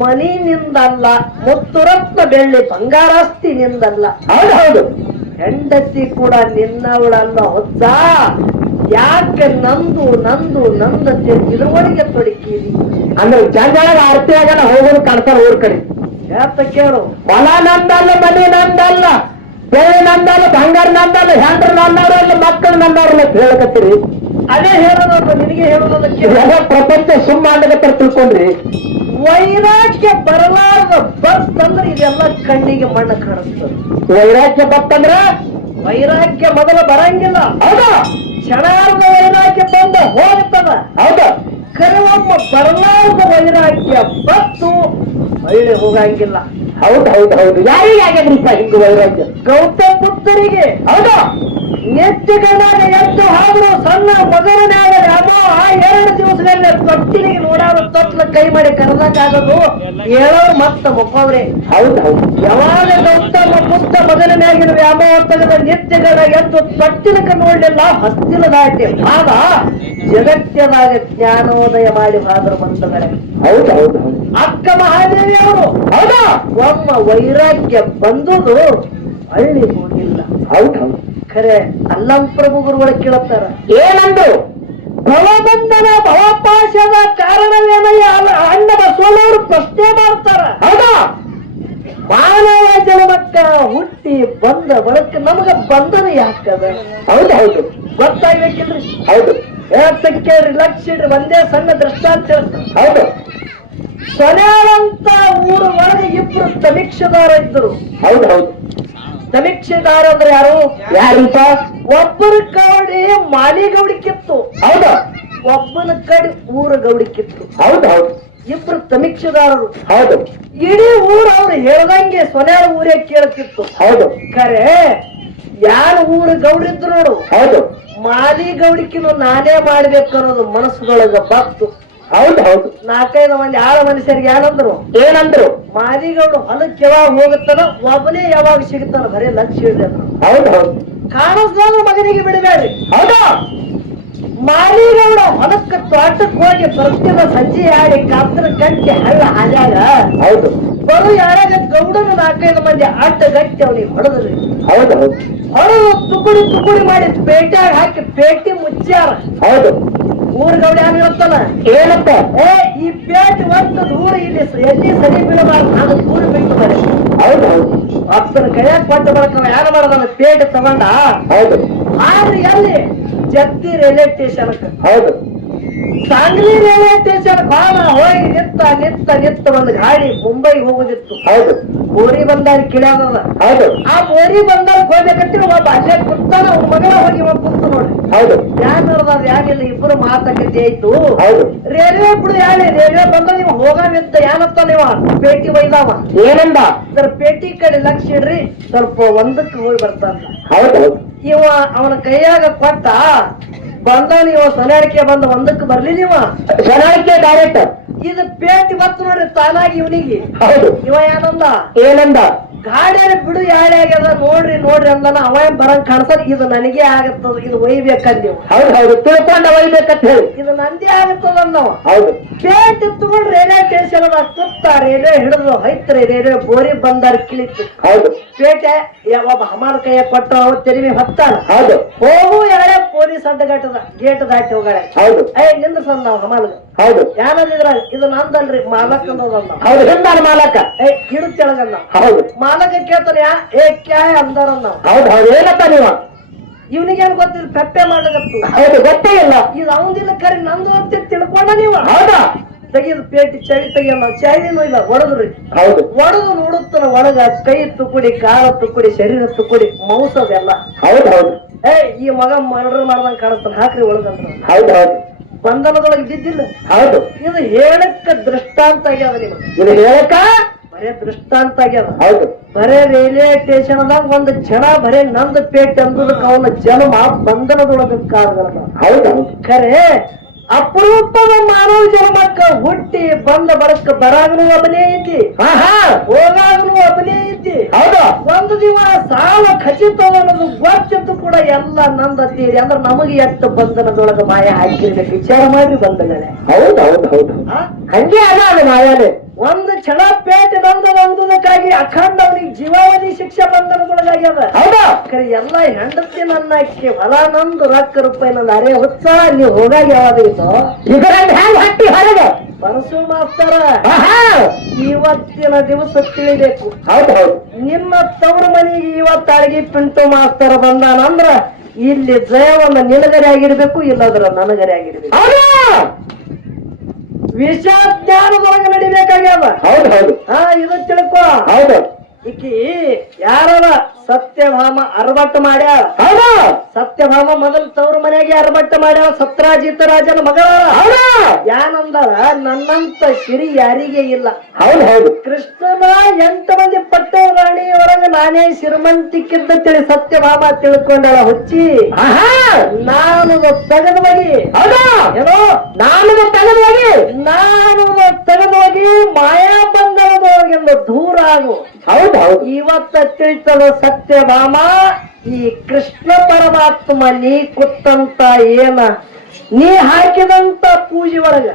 ಮನಿ ನಿಂದಲ್ಲ, ಮುತ್ತುರತ್ನ ಬೆಳ್ಳಿ ಬಂಗಾರಾಸ್ತಿ ನಿಂದಲ್ಲ. ಹೌದು ಹೆಂಡತಿ ಕೂಡ ನಿನ್ನವಳಲ್ಲ ಹೊತ್ತ, ಯಾಕೆ ನಂದತೆ ಇದ್ರೊಳಗೆ ತೊಡಕೀರಿ ಅಂದ್ರೆ ಜಗಳ ಅರ್ಥ ಆಗಲ್ಲ. ಹೋಗೋದು ಕಾಣ್ತಾರ ಊರ್ ಕಡೆ. ಯಾತ ಕೇಳು, ಹೊಲ ನಂದಲ್ಲ, ಮನಿ ನಂದಲ್ಲ, ಬೆಳೆ ನಂದಲ್ಲ, ಬಂಗಾರ ನಂದಲ್ಲ, ಹೆಂಡ್ರ ನಂದವ್ರಲ್ಲ, ಮಕ್ಕಳು ನಂದವ್ರಲ್ಲ ಅಂತ ಹೇಳಕತ್ತೀರಿ. ಅದೇ ಹೇಳೋದು ನಿನಗೆ ಹೇಳೋದಕ್ಕೆ ಪ್ರಪಂಚ ಸುಮ್ಮ ಆಗತ್ತ ತಿಳ್ಕೊಂಡ್ರಿ. ವೈರಾಗ್ಯ ಬರಲಾರದ ಬರ್ತಂದ್ರೆ ಇದೆಲ್ಲ ಕಣ್ಣಿಗೆ ಮಣ್ಣು ಕಾಣಿಸ್ತದೆ. ವೈರಾಗ್ಯ ಬರ್ತಂದ್ರ ವೈರಾಗ್ಯ ಮೊದಲ ಬರಂಗಿಲ್ಲ. ಹೌದಾ ಕ್ಷಣಾರ್ಧ ವೈರಾಗ್ಯ ಬಂದ ಹೋಗ್ತದ. ಹೌದಾ ವೈರಾಗ್ಯ ಬತ್ತು ಹಳ್ಳಿ ಹೋಗಂಗಿಲ್ಲ. ಹೌದು ಹೌದು ಹೌದು. ಯಾರಿಗೆ ಆಗ್ಯದ್ರಿಪ್ಪ ಹಿಂಗ ವೈರಾಗ್ಯ? ಗೌತಮ ಬುದ್ಧರಿಗೆ. ಹೌದು. ನೆತ್ತಿಗನಾಗ ಎದ್ದು ಹಾದ್ರು ಸಣ್ಣ ಮಗನಾಗ ಅಮ್ಮ 2 ದಿವಸದಲ್ಲಿ ತೊಟ್ಟಿಲಿಗೆ ನೋಡಾದ್ರು ತೊಟ್ಲ ಕೈ ಮಾಡಿ ಕರೆದಾಗದು ಹೇಳೋರು ಮತ್ತ ಮಕ್ಕವ್ರೆ. ಹೌದು ಹೌದು. ಯಾವಾಗ ಗೌತಮ ಬುದ್ಧ ಮೊದಲನೇಗಿನ ವ್ಯಾಮೋಹ ತೆಗೆದ ನಿತ್ಯಗಳ ಎದ್ದು ತೊಟ್ಟಿಲಕ ನೋಡ್ಲಿಲ್ಲ ಹಸ್ತಿಲ ದಾಟಿ ಆಗ ಜಗತ್ಯದಾಗ ಜ್ಞಾನೋದಯ ಮಾಡಿ ಹಾದರು ಬಂಧಗಳೇ. ಹೌದು ಹೌದು ಹೌದು. ಅಕ್ಕ ಮಹಾದೇವಿ ಅವರು ಹೌದಾ ಒಮ್ಮ ವೈರಾಗ್ಯ ಬಂದುದು ಹಳ್ಳಿ ಹೋಗಿಲ್ಲ. ಹೌದು ಹೌದು. ಖರೆ ಅಲ್ಲಂ ಪ್ರಭು ಗುರುಗಳು ಕೇಳುತ್ತಾರ ಏನಂದ್ರು? ಭವಬಂಧನ ಭವಪಾಶದ ಕಾರಣವೇನಯ್ಯ? ಅಣ್ಣ ಬಸವಣ್ಣವರು ಪ್ರಶ್ನೆ ಮಾಡ್ತಾರ. ಹೌದಾ ಮಾನವ ಜನ್ಮಕ್ಕ ಹುಟ್ಟಿ ಬಂದ ಬಳಕ ನಮಗ ಬಂಧನ ಯಾಕದ? ಹೌದು ಹೌದು. ಗೊತ್ತಾಗ್ಬೇಕಿಲ್ರಿ? ಹೌದು. ಕೇಳ್ರಿ ಲಕ್ಷ ಇಡ್ರಿ ಒಂದೇ ಸಣ್ಣ ದೃಷ್ಟಾಂತ ಹೇಳ್ತಾರೆ. ಹೌದು. ಸೊನ್ಯಾಳಂತ ಊರು ಒಳಗೆ 2 ಸಮೀಕ್ಷೆದಾರ ಇದ್ದರು. ಹೌದು ಹೌದು. ಸಮೀಕ್ಷೆದಾರ ಅಂದ್ರೆ ಯಾರು? ಯಾರಿಪ್ಪ? ಒಬ್ಬರ ಕಡೆ ಮಾಲಿ ಗೌಡಿಕಿತ್ತು. ಹೌದು. ಒಬ್ಬನ ಕಡೆ ಊರ ಗೌಡಿಕಿತ್ತು. ಹೌದು ಹೌದು. 2 ಸಮೀಕ್ಷೆದಾರರು. ಹೌದು. ಇಡೀ ಊರು ಅವ್ರು ಹೇಳ್ದಂಗೆ ಸೊನ್ಯಾಳ ಊರೇ ಕೇಳ್ತಿತ್ತು. ಹೌದು. ಖರೆ ಯಾರು ಊರು ಗೌಡಿದ್ರು ನೋಡು, ಹೌದು. ಮಾಲಿ ಗೌಡಿಕಿನ ನಾನೇ ಮಾಡ್ಬೇಕು ಅನ್ನೋದು ಮನಸ್ಸುಗಳೊಳಗ ಬತ್ತು. ಹೌದು ಹೌದು. 4-5 ಮಂದಿ 6 ಮನುಷ್ಯರಿಗೆ ಏನಂದ್ರು? ಏನಂದ್ರು? ಮಾದಿಗೌಡು ಹೊಲಕ್ಕೆ ಯಾವಾಗ ಹೋಗುತ್ತಾನ ಒಬ್ಬನೇ ಯಾವಾಗ ಸಿಗುತ್ತಾನ ಬರೀ ಲಕ್ಷ ಹಿಡಿದ. ಹೌದು ಹೌದು. ಕಾಣಿಸ್ದಾಗ ಮಗನಿಗೆ ಬಿಡಬೇಡ್ರಿ. ಹೌದಾ ಮಾದಿಗೌಡ ಹೊಲಕ್ಕೆ ತೋಟಕ್ಕೆ ಹೋಗಿ ಬರ್ತಿದ ಸಂಜೆ ಆಡಿ ಕಾತ್ರ ಗಂಟೆ ಹಳ್ಳ ಹಾಜಾಗ ಹೌದು. ಬರು ಯಾರಾಗ ಗೌಡನ 4-5 ಮಂದಿ ಅಡ್ಡ ಗಟ್ಟಿ ಅವನಿಗೆ ಹೊಡೆದ್ರಿ. ಹೌದು ಹೌದು. ಹೊಡೆದು ತುಕುಡಿ ಮಾಡಿ ಪೇಟ್ಯಾಗ ಹಾಕಿ ಪೇಟಿ ಮುಚ್ಚಾರ. ಹೌದು. ಊರ್ ಗೌಡ ಏನ್ ಹೇಳ್ತಾನ? ಏನಪ್ಪ? ಈ ಪೇಟ್ ಒಂದು ದೂರ ಇಲ್ಲಿ ಎಲ್ಲಿ ಸರಿ ಬೀಳಬಾರ್ದು ನಾನು ದೂರ ಬಿಟ್ಟು ಬರೀ. ಹೌದು ಹೌದು. ಅಪ್ಪನ ಕೈಯಾಗ ಕೊಟ್ಟು ಬಳಕ ಯಾರು ಮಾಡೋದನ್ನ ಪೇಟ್ ತಗೊಂಡ. ಹೌದು. ಆದ್ರೆ ಎಲ್ಲಿ? Jatti railway station. ಹೌದು. ಸಾಂಗ್ಲಿ ರೈಲ್ವೆ ಸ್ಟೇಷನ್ ಬಾಳ ಹೋಗಿ ನಿತ್ತ ಒಂದು ಗಾಡಿ ಮುಂಬೈಗೆ ಹೋಗುದಿತ್ತು. ಹೌದು. ಬೋರಿ ಬಂದಾರ ಕಿಳ್ಯಾದ. ಹೌದು. ಆ ಬೋರಿ ಬಂದಾಗ ಹೋಗ್ಬೇಕಂತ ಒಬ್ಬ ಅಲ್ಲೇ ಕುತ್ತಾನ. ಅವ್ನ ಮಗಳ ಹೋಗಿ ಕುಂತು ನೋಡಿ. ಹೌದು. ಯಾನ್ ನೋಡ್ದ ಯಾನಿಲ್ಲ ಇಬ್ಬರು ಮಾತುಕತೆ ಆಯ್ತು. ಹೌದು. ರೈಲ್ವೆ ಬಿಡು ಯಾಳಿ ರೈಲ್ವೆ ಬಂದ ನೀವು ಹೋಗಾವಿಂತ ಏನತ್ತ ನೀವ ಪೇಟಿ ಒಯ್ದಾವ. ಏನಂದ? ಅದರ ಪೇಟಿ ಕಡೆ ಲಕ್ಷ ಇಡ್ರಿ ಸ್ವಲ್ಪ ಒಂದಕ್ಕೆ ಹೋಗಿ ಬರ್ತಾನ. ಹೌದು ಹೌದು. ಇವ ಅವನ ಕೈಯಾಗ ಕೊಟ್ಟ ಬಂದ ನೀವು ಸೊನಾಡಿಕೆ ಬಂದ ಒಂದಕ್ಕೆ ಬರ್ಲಿ ನೀವ ಸೊನಾಡಿಕೆ ಡೈರೆಕ್ಟ್ ಇದು ಪೇಟಿ ಬತ್ತು ನೋಡ್ರಿ ತಾನಾಗಿ ಇವನಿಗೆ. ಹೌದು. ಇವ ಏನಂದ? ಏನಂದ? ಗಾಡಿಯಲ್ಲಿ ಬಿಡು ಯಾಳೆ ಆಗ್ಯದ ನೋಡ್ರಿ ಅಂದನ. ಅವ ಬರಂಗ್ ಕಾಣಿಸದ್ ಇದು ನನಗೆ ಆಗತ್ತದ ಇದು ಒಯ್ಬೇಕಂದ್ ನೀವು. ಹೌದು ಹೌದು. ತಿಳ್ಕೊಂಡ ಒಯ್ಬೇಕಂತ ಹೇಳಿ ಇದು ನಂದೇ ಆಗತ್ತದ ಅಂದವ. ಹೌದು. ಪೇಟ್ ತಗೊಂಡು ರೈಲ್ವೆ ಸ್ಟೇಷನ್ ಕುತ್ತ ರೈಲ್ವೆ ಹಿಡಿದು ಹೈತ್ರಿ ರೈಲ್ವೆ ಬೋರಿ ಬಂದಾರ ಕಿಳಿತು. ಹೌದು. ಪೇಟೆ ಒಬ್ಬ ಹಮಾರ ಕೈಯ ಕೊಟ್ಟ ತೆರಿವಿ ಹತ್ತಾನ. ಹೌದು. ಹೋಗು ಯಾಳೆ ಪೊಲೀಸ್ ಅಡ್ಡಗಟ್ಟದ ಗೇಟ್ ದಾಟಿ ಹೋಗಾಳೆ. ಹೌದು. ನಿಂದ್ರಸಂದ ನಾವು ಹಮಾಲ್ಗ. ಹೌದು. ಯಾನದಿದ್ರ ಇದು ನಂದಲ್ರಿ ಮಾಲಕ್ ಅಂದದ. ಹೌದು. ಹಿಂದಾನ ಮಾಲಕ. ಹಿಡಿದು ತೆಳಗಂದ. ಹೌದು. ಮಾಲಕ ಕೇಳ್ತಾನೆ ಕ್ಯಾಯ ಅಂದಾರ ನಾವು. ಹೌದು ಹೌದು. ಏನಪ್ಪ ನೀವು? ಇವನಿಗೇನು ಗೊತ್ತಿಲ್ಲ ಪೆಪ್ಪೆ ಮಾಡ್ಲಕತ್ತು. ಹೌದು. ಗೊತ್ತೇ ಇಲ್ಲ. ಇದು ಅವನಿಲ್ಲ ಕರಿ ನಂದು ಅಂತ ತಿಳ್ಕೊಂಡ ನೀವು. ಹೌದಾ? ತೆಗಿದು ಪೇಟಿ ಚಳಿ ತೆಗಿಯಲ್ಲ ಚಾವಿನೂ ಇಲ್ಲ ಹೊಡೆದ್ರಿ. ಹೌದು. ಹೊಡೆದು ನೋಡುತ್ತಾನ ಒಳಗ ಕೈ ತುಕುಡಿ ಕಾಲ ತುಕುಡಿ ಶರೀರ ತುಕುಡಿ ಮೌಸದೆಲ್ಲ. ಹೌದು ಹೌದು. ಈ ಮಗ ಮರ್ಡರ್ ಮಾಡ್ದಂಗ ಕಾಣಿಸ್ತಾನ ಹಾಕ್ರಿ ಒಳಗಂದ್ರ. ಹೌದು ಹೌದು. ಬಂಧನದೊಳಗೆ ಬಿದ್ದಿಲ್ಲ. ಹೌದು. ಇದು ಹೇಳಕ್ಕ ದೃಷ್ಟಾಂತ ಆಗ್ಯದ ನಿಮಗೆ. ಇದು ಹೇಳಕ ಬರೇ ದೃಷ್ಟಾಂತ ಆಗ್ಯದ. ಹೌದು. ಬರೇ ರೈಲ್ವೆ ಸ್ಟೇಷನ್ದಾಗ ಒಂದು ಜನ ಬರೇ ನಂದು ಪೇಟೆ ಅಂದದಕ್ಕ ಅವನ ಜನ್ಮ ಬಂಧನದೊಳಗ ಕಾರಣ. ಹೌದು ಹೌದು. ಖರೆ ಅಪರೂಪದ ಮಾನವ ಜನ್ಮಕ್ಕ ಹುಟ್ಟಿ ಬಂದ ಬರಕ್ಕ ಬರಾಗನು ಒಬ್ಬನೇ ಐತಿ. ಹೋಗಾಗನು ಒಬ್ಬನೇ ಐತಿ. ಹೌದು. ಒಂದು ದಿನ ಸಾವ ಖಚಿತ ಅನ್ನೋದು ಗೊತ್ತಿದ್ದು ಕೂಡ ಎಲ್ಲ ನಂದತ್ತೀರಿ ಅಂದ್ರೆ ನಮಗೆ ಎಷ್ಟು ಬಂಧನದೊಳಗ ಮಾಯ ಹಾಕಿರ್ಬೇಕು ವಿಚಾರ ಮಾಡಿ ಬಂಧಗಳೇ. ಹೌದು ಹೌದು ಹೌದು. ಹಂಗೆ ಅಲ್ಲ ಅದು ಮಾಯಾನೆ. ಒಂದು ಕ್ಷಣ ಪೇಟೆ ನಂದಕ್ಕಾಗಿ ಅಖಂಡ ಅವನಿಗೆ ಜೀವಾವಧಿ ಶಿಕ್ಷೆ ಬಂಧನದೊಳಗಾಗ್ಯದ. ಹೌದಾ? ಎಲ್ಲ ಹೆಂಡತಿ ನನ್ನ ಅಕ್ಕಿ ಹೊಲ ನಂದು ರೊಕ್ಕ ರೂಪಾಯಿ ನಂದು ಅರೆ ಉತ್ಸಾಹ ನೀವು ಹೋಗಾಗ ಯಾವಾಗ ಇತ್ತು ಇದರಲ್ಲಿ ಹ್ಯಾಂಗ್ ಹಟ್ಟಿ ಹೊರಗೆ ಪರಸು ಮಾಸ್ತರ ಇವತ್ತಿನ ದಿವಸ ತಿಳಿಬೇಕು. ಹೌದು ಹೌದು. ನಿಮ್ಮ ತವ್ರ ಮನೆಗೆ ಇವತ್ತು ಅಳಗಿ ಪಿಂಟು ಮಾಸ್ತರ ಬಂದಾನಂದ್ರ ಇಲ್ಲಿ ಜಯವನ್ನ ನಿನಗರೆ ಆಗಿರ್ಬೇಕು ಇಲ್ಲದ್ರ ನನಗರೆ ಆಗಿರ್ಬೇಕು. ವಿಷ ಜ್ಞಾನದೊಳಗೆ ನಡಿಬೇಕಾಗ್ಯದ. ಹೌದು ಹೌದು. ಇದು ತಿಳ್ಕೊ. ಹೌದು. ಈಕಿ ಯಾರವ ಸತ್ಯಭಾಮ ಅರಬಟ್ಟು ಮಾಡ್ಯಾಳ. ಹೌದಾ ಸತ್ಯಭಾಮ ಮೊದಲು ತವ್ರ ಮನೆಗೆ ಅರಬಟ್ಟು ಮಾಡ್ಯಾಳ. ಸತ್ರಾಜಿತ ರಾಜನ ಮಗಳ. ಹೌದಾ ಯಾನಂದಳ ನನ್ನಂತ ಸಿರಿ ಯಾರಿಗೆ ಇಲ್ಲ. ಹೌದು ಹೌದು ಕೃಷ್ಣನ 8 ಮಂದಿ ಪಟ್ಟ ರಾಣಿ ಒಳಗೆ ನಾನೇ ಶ್ರೀಮಂತಿಕ್ಕಿದ್ದ ತಿಳಿ ಸತ್ಯಭಾಮ ತಿಳ್ಕೊಂಡಳ. ಹುಚ್ಚಿ ನಾನು ತೆಗೆದು ಹೋಗಿ ಹೌದಾ ಏನೋ ನಾನು ತೆಗೆದು ಹೋಗಿ ನಾನು ತೆಗೆದು ಹೋಗಿ ಮಾಯಾ ಬಂಧನದೊಳಗೆಂದು ದೂರ ಆಗು. ಹೌದು ಹೌದು ಇವತ್ತ ತಿಳಿತದ ಸತ್ಯಭಾಮ ಈ ಕೃಷ್ಣ ಪರಮಾತ್ಮ ನೀ ಕುತ್ತಂತ ಏನ ನೀ ಹಾಕಿದಂತ ಪೂಜೆ ಒಳಗ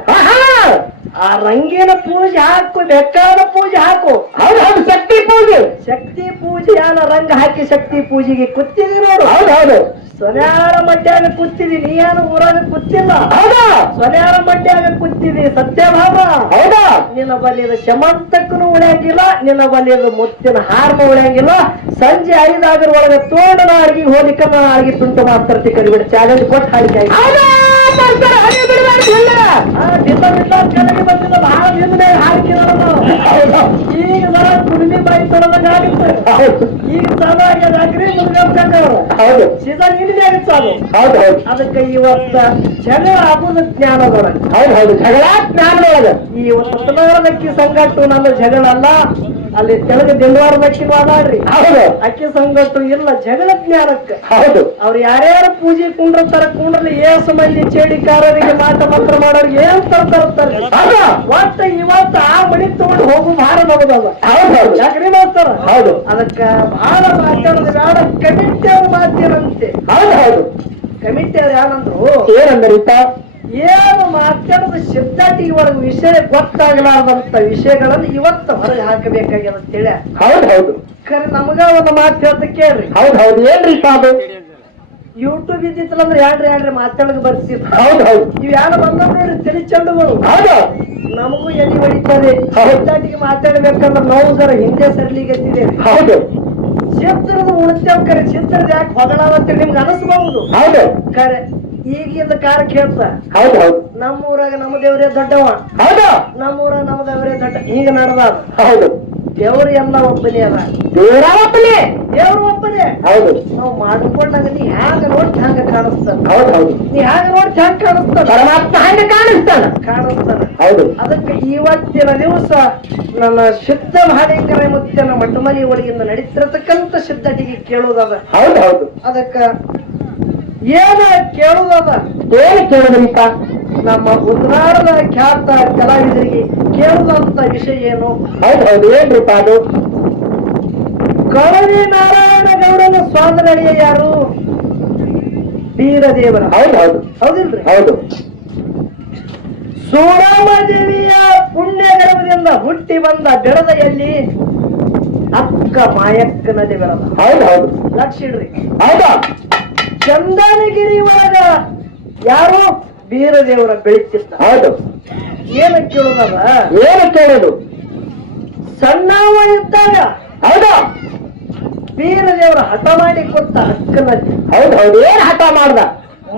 ಆ ರಂಗಿನ ಪೂಜೆ ಹಾಕು, ಬೆಕ್ಕಾದ ಪೂಜೆ ಹಾಕು. ಹೌದು ಹೌದು ಶಕ್ತಿ ಪೂಜೆ. ಶಕ್ತಿ ಪೂಜೆ ಯಾನ ರಂಗ ಹಾಕಿ ಶಕ್ತಿ ಪೂಜೆಗೆ ಕುತ್ತಿದಿ ನೋಡು. ಹೌದು ಹೌದು ಸೊನ್ಯಾರ ಮಡ್ಯಾಗ ಕುತ್ತಿದಿ, ನೀ ಏನು ಊರಾಗ ಕುತ್ತಿಲ್ಲ. ಹೌದಾ ಸೊನ್ಯಾರ ಮಡ್ಯಾಗ ಕುತ್ತಿದಿ ಸತ್ಯಭಾಮ. ಹೌದಾ ನಿನ್ನ ಬಲಿದ ಶಮಂತಕ್ಕನು ಉಳಿಯಂಗಿಲ್ಲ, ನಿನ್ನ ಬಲಿದ ಮುತ್ತಿನ ಹಾರನು ಉಳಿಯಂಗಿಲ್ಲ. ಸಂಜೆ 5 ಆಗರ ಒಳಗೆ ತೋಡನ ಅರ್ಗಿ ಹೋಲಿಕ ಅರ್ಗಿ ತುಂಟು ಮಾಸ್ತರ್ತಿ ಕರಿಬಿಡ ಚಾಲೆಂಜ್ ಕೊಟ್ಟು ಹಾಡಿಕೆ ಕೆಳಗೆ ಬಂದಿಲ್ಲ. ಬಹಳ ದಿನ ಹಾಡಿಕೆ ಈಗ ಬರ ಕುಡಿಮಿ ಬಾಯಿ ತೊಡದಂಗ ಆಗಿತ್ತು. ಈಗ ಚೆನ್ನಾಗಿ ಹೌದು ಸೀದಾ ನಿನ್ನೆ ಆಗಿತ್ತು ಅದು. ಹೌದು ಹೌದು ಅದಕ್ಕೆ ಇವತ್ತ ಜಗಳ ಆಗುವುದು ಜ್ಞಾನದೊಳಗೆ. ಹೌದು ಹೌದು ಜಗಳ ಜ್ಞಾನದೊಳಗೆ. ಈ ಉತ್ತನಗರದಕ್ಕಿ ಸಂಗಟ್ಟು ನನ್ನ ಜಗಳ ಅಲ್ಲ, ಅಲ್ಲಿ ತೆಳಗ ದಿಂಡವಾರದಕ್ಕಿ ಮಾತಾಡ್ರಿ. ಹೌದು ಅಕ್ಕಿ ಸಂಗಟ್ಟು ಇಲ್ಲ, ಜಗಳ ಜ್ಞಾನಕ್ಕೆ. ಹೌದು ಅವ್ರು ಯಾರ್ಯಾರು ಪೂಜೆ ಕುಂಡ್ರತಾರ ಕುಂಡ್ರಲ್ಲಿ ಏಸು ಮಂದಿ ಚೇಡಿಕಾರರಿಗೆ ಮಾಟ ಮಂತ್ರ ಮಾಡೋರಿಗೆ ಏನ್ ತರ್ತಾರೆ. ಹೌದಾ ಒಟ್ಟ ಇವತ್ತ ಆ ಮಣಿ ತಗೊಂಡು ಹೋಗು ಭಾರ ನಗದವ. ಹೌದು ಹೌದು ಯಾಕ್ರಿ ಮಾಡ್ತಾರ. ಹೌದು ಅದಕ್ಕ ಬಹಳ ಮಾತಾಡೋದು ಬೇಡ. ಕಮಿಟಿ ಅವ್ರು ಮಾತೇನಂತೆ. ಹೌದು ಹೌದು ಕಮಿಟಿ ಅವ್ರು ಯಾರಂದ್ರು ಏನಂದ್ರೀತ ಏನು ಮಾತಾಡೋದು ಸಿದ್ಧಾಟಿ ಒಳಗೆ ವಿಷಯ ಗೊತ್ತಾಗಲಾರ್ದಂತ ವಿಷಯಗಳನ್ನು ಇವತ್ತು ಹೊರಗೆ ಹಾಕಬೇಕಾಗ್ಯದ ಅಂತೇಳಿ. ಹೌದು ಹೌದು ಖರೆ ನಮಗ ಒಂದು ಮಾತು ಹೇಳ್ತ ಕೇಳ್ರಿ. ಹೌದು ಹೌದು ಏನ್ರೀಪ ಅದು ಯೂಟ್ಯೂಬ್ ಇದ್ದಿತ್ತಲ್ಲ ಅಂದ್ರೆ ಯಾಡ್ರಿ ಮಾತಾಡೋದು ಬರ್ತಿತ್ತು. ಹೌದು ಹೌದು ಇವ್ ಯಾರು ಬಂದ್ರೆ ತಲೆ ಚೆಂಡುಗಳು ಹೌದು ನಮಗೂ ಎಲ್ಲಿ ಹೊಡಿತಾರೆ. ಸಿದ್ಧಾಟಿಗೆ ಮಾತಾಡ್ಬೇಕಂದ್ರೆ ನಾವು ಜರ ಹಿಂದೆ ಸರಲಿಗತ್ತಿದೆ. ಹೌದು ಚಿತ್ರದ ಉಳಿತೇವ್ ಕರೆ. ಚಿತ್ರದ ಯಾಕೆ ಹೊಗಳಾವತ್ತೆ ನಿಮ್ಗೆ ಅನಿಸ್ಬಹುದು. ಹೌದು ಕರೆ ಈಗಿಂದ ಕಾರ ಕೇಳ್ತ ಹೌದು ಹೌದು ನಮ್ಮೂರಾಗ ನಮ್ಮ ದೇವರೇ ದೊಡ್ಡವ, ಹೌದು ನಮ್ಮೂರಾಗ ನಮ್ಮ ದೇವರೇ ದೊಡ್ಡ ಈಗ ನಡೆದ. ಹೌದು ದೇವ್ರು ಎಲ್ಲ ಒಬ್ಬನೇ ಅದ. ದೇವರ ಒಬ್ಬನೇ. ದೇವ್ರು ಒಬ್ಬನೇ. ಹೌದು ನಾವು ಮಾಡ್ಕೊಂಡಾಗ ನೀ ಹ್ಯಾಂಗ ನೋಡಿ ಹ್ಯಾಂಗ ಕಾಣಿಸ್ತಾನ. ಹೌದು ಹೌದು ನೀ ಹ್ಯಾಂಗ ನೋಡಿ ಹ್ಯಾಂಗ ಕಾಣಿಸ್ತಾನ. ಪರಮಾತ್ಮ ಹಂಗೆ ಕಾಣಿಸ್ತಾನ. ಹೌದು ಅದಕ್ಕೆ ಇವತ್ತಿನ ದಿವಸ ನನ್ನ ಶುದ್ಧ ಮಹಾಲಿಂಗರ ಮುತ್ತಿನ ಮಟ್ಟಮನಿ ಒಳಗಿಂದ ನಡೀತಿರತಕ್ಕಂತ ಸಿದ್ಧಟಿಗೆ ಕೇಳುವುದದ. ಹೌದು ಹೌದು ಅದಕ್ಕ ಏನ ಕೇಳುವುದದ. ಏನು ಕೇಳಿದ್ರಿಪ್ಪ ನಮ್ಮ ಉತ್ರಾಡದ ಖ್ಯಾತ ಕಲಾವಿದರಿಗೆ ಕೇಳುವಂತ ವಿಷಯ ಏನು. ಹೌದು ಹೌದು ಏನ್ರಿಪ್ಪ ಅದು ಕಳವಿ ನಾರಾಯಣ ಗೌಡನ ಸ್ವಾತಂತ್ರ್ಯ ಯಾರು? ಬೀರದೇವರ. ಹೌದು ಹೌದು ಹೌದಿಲ್ರಿ? ಹೌದು ಸೂರಮದೇವಿಯ ಪುಣ್ಯ ಗರ್ಭದಿಂದ ಹುಟ್ಟಿ ಬಂದ ಬೆಳೆದ ಎಲ್ಲಿ ಅಕ್ಕ ಮಾಯಕ್ಕ ನದಿ ಬೆಳೆದ. ಹೌದು ಹೌದು ಲಕ್ಷ ಇಡ್ರಿ. ಹೌದಾ ಚಂದನಗಿರಿ ಒಳಗ ಯಾರು ಬೀರದೇವರ ಬೆಳಿತಿದ್ದ. ಹೌದು ಏನ ಕೇಳುದಲ್ಲ ಏನು ಕೇಳೋದು ಸಣ್ಣವ ಇದ್ದಾಗ ಹೌದಾ ಬೀರದೇವರ ಹಠ ಮಾಡಿ ಕೊಟ್ಟ ಅಕ್ಕ ನದಿ. ಹೌದು ಹೌದು ಏನ್ ಹಠ ಮಾಡ್ದ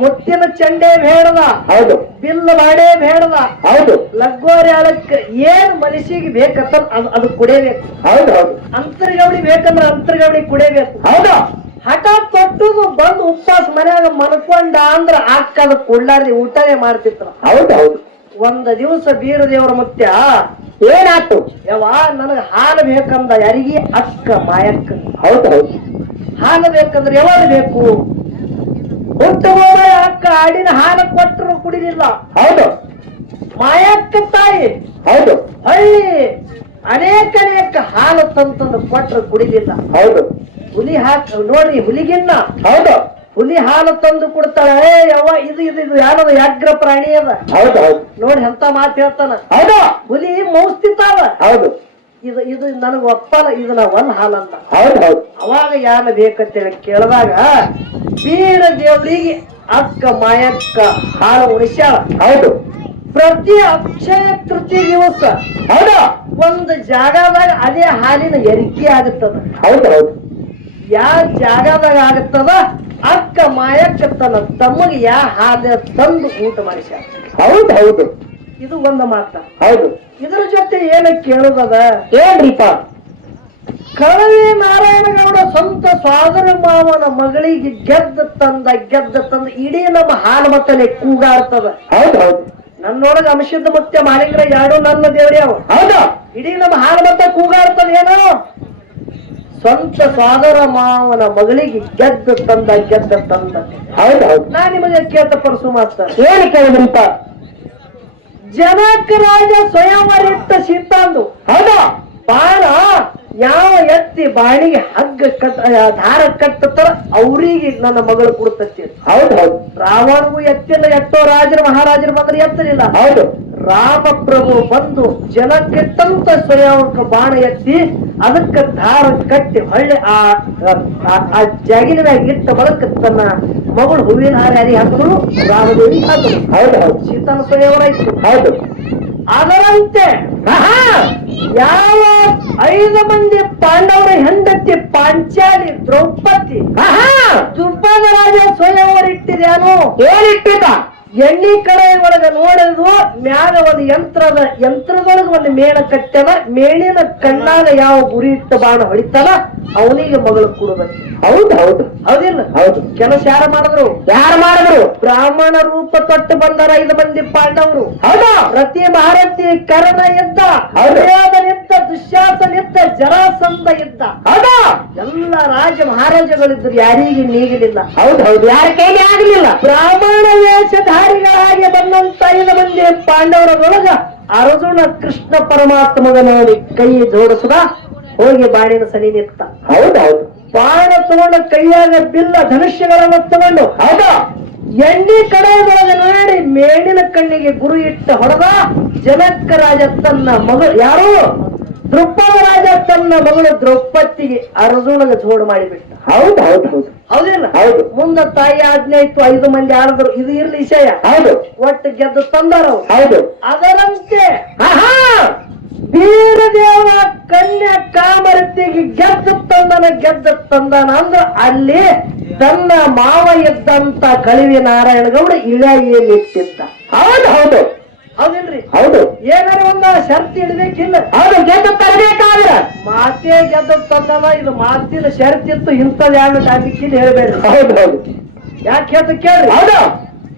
ಮುತ್ತಿನ ಚಂಡೆ ಬೇಡದ, ಹೌದು ಬಿಲ್ ಮಾಡೇ ಬೇಡದ, ಹೌದು ಲಗ್ಗೋರಿ ಆಳಕ್ಕೆ ಏನ್ ಮನಸ್ಸಿಗೆ ಬೇಕಂತ ಅದು ಕುಡಿಯಬೇಕು. ಹೌದು ಹೌದು ಅಂತರ್ಗವಳಿ ಬೇಕಂದ್ರೆ ಅಂತರ್ಗವಳಿ ಕುಡಿಯಬೇಕು. ಹೌದಾ ಹಠ ತೊಟ್ಟುದು ಬಂದು ಉಪವಾಸ ಮನ್ಯಾಗ ಮನ್ಕೊಂಡ ಅಂದ್ರ ಅಕ್ಕದ ಕುಳ್ಳಾರ್ದಿ ಊಟನೇ ಮಾಡ್ತಿತ್ರ. ಹೌದು ಹೌದು ಒಂದ್ ದಿವಸ ಬೀರದೇವರ ಮುತ್ಯ ಏನಾಯ್ತು ಯವ್ವ ನನಗ ಹಾಲು ಬೇಕಂದ. ಯಾರಿಗೆ? ಅಕ್ಕ ಮಾಯಕ್ಕ. ಹೌದು ಹೌದು ಹಾಲು ಬೇಕಂದ್ರೆ ಯಾವಾಗ ಬೇಕು? ಹುಟ್ಟು ಅಕ್ಕ ಆಡಿನ ಹಾಲು ಕೊಟ್ಟರು ಕುಡಿಲಿಲ್ಲ. ಹೌದು ಮಾಯಕ್ಕ ತಾಯಿ ಹೌದು ಹಳ್ಳಿ ಅನೇಕ ಹಾಲು ತಂತಂದು ಕೊಟ್ಟರು ಕುಡಿಲಿಲ್ಲ. ಹೌದು ಹುಲಿ ನೋಡ್ರಿ ಹುಲಿಗಿನ್ನ ಹೌದು ಹುಲಿ ಹಾಲು ತಂದು ಕೊಡ್ತಾಳೆ. ಯವ್ವ ಇದು ಇದು ಇದು ಯಾರದ ವ್ಯಾಘ್ರ ಪ್ರಾಣಿ ಅದ. ಹೌದು ಹೌದು ನೋಡಿ ಎಂತ ಮಾತು ಹೇಳ್ತಾನ. ಹೌದು ಹುಲಿ ಮೌಸ್ತಿತ್ತಾವ. ಹೌದು ಇದು ಇದು ನನಗ ಒಪ್ಪಲ್ಲ, ಇದನ್ನ ಒಂದ್ ಹಾಲಂತ. ಹೌದು ಹೌದು ಅವಾಗ ಯಾರು ಬೇಕಂತೇಳಿ ಕೇಳಿದಾಗ ಬೀರ ದೇವರಿಗೆ ಅಕ್ಕ ಮಾಯಕ್ಕ ಹಾಲು ಉಳಿಸ್ಯಾಳ. ಹೌದು ಪ್ರತಿ ಅಕ್ಷಯ ತೃತೀಯ ದಿವಸ ಹೌದಾ ಒಂದು ಜಾಗದಾಗ ಅದೇ ಹಾಲಿನ ಎರಿಕೆ ಆಗುತ್ತದ. ಹೌದು ಹೌದು ಯಾವ ಜಾಗದಾಗ ಆಗುತ್ತದ ಅಕ್ಕ ಮಾಯಕ್ಕ ತನ್ನ ತಮ್ಮಗೆ ಹಾಲು ತಂದು ಊಟ ಮಾಡಿಸ್ಯಾಳ. ಹೌದು ಹೌದು ಇದು ಒಂದು ಮಾತ. ಹೌದು ಇದ್ರ ಜೊತೆ ಏನ ಕೇಳುದದ ಏನ್ರಿಪ್ಪ ಕಳವಿ ನಾರಾಯಣಗೌಡ ಸ್ವಂತ ಸೋದರ ಮಾವನ ಮಗಳಿಗೆ ಗೆದ್ದ ತಂದ ಇಡೀ ನಮ್ಮ ಹಾಲಮತಲೆ ಕೂಗಾಡ್ತದ. ಹೌದೌದು. ನನ್ನೊಳಗ ಅಂಶದ ಮುತ್ಯ ಮಾಲಿಂಗ್ರ ಎರಡು ನನ್ನ ದೇವರೇ ಅವ. ಹೌದು. ಇಡೀ ನಮ್ಮ ಹಾಲಮತ ಕೂಗಾಡ್ತದ ಏನೋ ಸ್ವಂತ ಸೋದರ ಮಾವನ ಮಗಳಿಗೆ ಗೆದ್ದ ತಂದ. ಹೌದೌದು. ನಾ ನಿಮಗೆ ಕೇತ ಪರಸು ಮಾಸ್ತರ ಏನು ಕೇಳಿದ್ರಂತ? ಜನಕ ರಾಜ ಸ್ವಯಂವರಿತ್ತ ಸೀತಾಂದು. ಹೌದಾ? ಬಾಣ ಯಾವ ಎತ್ತಿ ಬಾಣಿಗೆ ಹಗ್ಗ ದಾರ ಕಟ್ಟತಾರ ಅವ್ರಿಗೆ ನನ್ನ ಮಗಳು ಕೊಡ್ತತಿ. ಹೌದೌದು. ರಾವಣಗೂ ಎತ್ತಿಲ್ಲ, ಎಷ್ಟೋ ರಾಜರು ಮಹಾರಾಜರು ಬಂದ್ರೆ ಎತ್ತಲಿಲ್ಲ. ಹೌದು. ರಾಮಪ್ರಭು ಬಂದು ಜನಕ್ಕೆಟ್ಟಂತ ಸ್ವಯಂವರ್ಕ ಬಾಣ ಎತ್ತಿ ಅದಕ್ಕೆ ದಾರ ಕಟ್ಟಿ ಹೊಳ್ಳಿ ಆ ಜಗಿನ ಮ್ಯಾಗ ಇಟ್ಟ ಬಳಕ ತನ್ನ ಮಗಳು ಹೂವಿನ ಹಾರ ಯಾರಿಗೆ ಹಾಕಿದ್ರು? ರಾಮದೇವಿ ಹಾಕಿದ್ರು. ಹೌದೌದು. ಸೀತನ ಸ್ವಯಂವರ ಇತ್ತು. ಹೌದು. ಅದರಂತೆ ಯಾವ 5 ಮಂದಿ ಪಾಂಡವರ ಹೆಂಡತಿ ಪಾಂಚಾಲಿ ದ್ರೌಪದಿ ದುರ್ಬಲ ರಾಜ ಸ್ವಯಂವರ ಇಟ್ಟಿದ್ಯಾನು? ಏನಿಟ್ಟಿದ್ದ? ಎಣ್ಣಿ ಕಡೆ ಒಳಗ ನೋಡಿದ್ವು ಮ್ಯಾಗ ಒಂದು ಯಂತ್ರದೊಳಗ ಒಂದು ಮೇಣ ಕಟ್ಟದ. ಮೇಣಿನ ಕಣ್ಣಾಗ ಯಾವ ಗುರಿ ಇಟ್ಟು ಬಾಣ ಹೊಡಿತಾನ ಅವನಿಗೆ ಮಗಳು ಕೊಡಬೇಕು. ಹೌದೌದು. ಹೌದಿಲ್ಲ? ಹೌದು. ಕೆಲಸ ಯಾರು ಮಾಡಿದ್ರು? ಬ್ರಾಹ್ಮಣ ರೂಪ ತೊಟ್ಟು ಬಂದಾರ 5 ಮಂದಿ ಪಾಂಡವರು. ಹೌದಾ? ರತಿ ಮಹಾರಥಿ ಕರ್ಣ ಇದ್ದ, ನಿದ್ದ, ದುಶ್ಯಾಸನ ಇದ್ದ, ಜರಾಸಂಧ ಇದ್ದ. ಹೌದಾ? ಎಲ್ಲ ರಾಜ ಮಹಾರಾಜಗಳಿದ್ರು, ಯಾರಿಗೆ ನೀಗಲಿಲ್ಲ. ಹೌದೌದು. ಯಾರ ಕೈಲಿ ಆಗಲಿಲ್ಲ. ಬ್ರಾಹ್ಮಣ ವೇಷಧಾರಿಗಳಾಗಿ ಬಂದಂತ 5 ಮಂದಿ ಪಾಂಡವರೊಳಗ ಅರ್ಜುನ ಕೃಷ್ಣ ಪರಮಾತ್ಮಗ ನೋಡಿ ಕೈ ಜೋಡಿಸದ ಹೋಗಿ ಬಾಣಿನ ಸನಿ ನಿಂತ. ಹೌದೌದು. ಬಾಣ ತಗೊಂಡ ಕೈಯಾಗ ಬಿಲ್ಲ ಧನುಷ್ಯಗಳನ್ನು ತಗೊಂಡು ಹೌದಾ ಎಣ್ಣಿ ಕಡೆಯೊಳಗೆ ನೋಡಿ ಮೇಣಿನ ಕಣ್ಣಿಗೆ ಗುರು ಇಟ್ಟ ಹೊಡೆದ. ಜನಕ ರಾಜ ತನ್ನ ಮಗಳು ಯಾರು? ದೃಪದ ರಾಜ ತನ್ನ ಮಗಳು ದ್ರೌಪದಿಗೆ ಅರ್ಜುನಗ ಜೋಡು ಮಾಡಿಬಿಟ್ಟ. ಹೌದೌದು. ಹೌದಿಲ್ಲ? ಹೌದು. ಮುಂದ ತಾಯಿ ಆಜ್ಞೆ ಇತ್ತು, 5 ಮಂದಿ ಆಡಿದ್ರು. ಇದು ಇರ್ಲಿ ವಿಷಯ. ಹೌದು. ಒಟ್ಟು ಗೆದ್ದು ತಂದಾರ. ಹೌದು. ಅದರಂತೆ ಬೀರದೇವ ಕನ್ಯಾ ಕಾಮರತಿಗೆ ಗೆದ್ದು ತಂದನ ಅಂದ್ರ ಅಲ್ಲಿ ತನ್ನ ಮಾವ ಇದ್ದಂತ ಕಳಿವಿ ನಾರಾಯಣಗೌಡ ಇಳಿಟ್ಟಿದ್ದ. ಹೌದು. ಹೌದಿಲ್ರಿ? ಹೌದು. ಏನಾರ ಒಂದ ಶರ್ತ್ ಇಡ್ಬೇಕಿಲ್ಲ? ಹೌದು. ಗೆದ್ದು ತರಬೇಕಾದ್ರ ಮಾತೇ ಗೆದ್ದು ತಂದನ. ಇದು ಮಾತಿನ ಶರ್ತ್ ಇತ್ತು, ಇಂಥದ್ ಯಾವ ಟಾಪಿಕ್ ಹೇಳ್ಬೇಡ್ರಿ. ಹೌದೌದು. ಯಾಕೆ ಹೇಳ್ತ ಕೇಳ್ರಿ. ಹೌದು.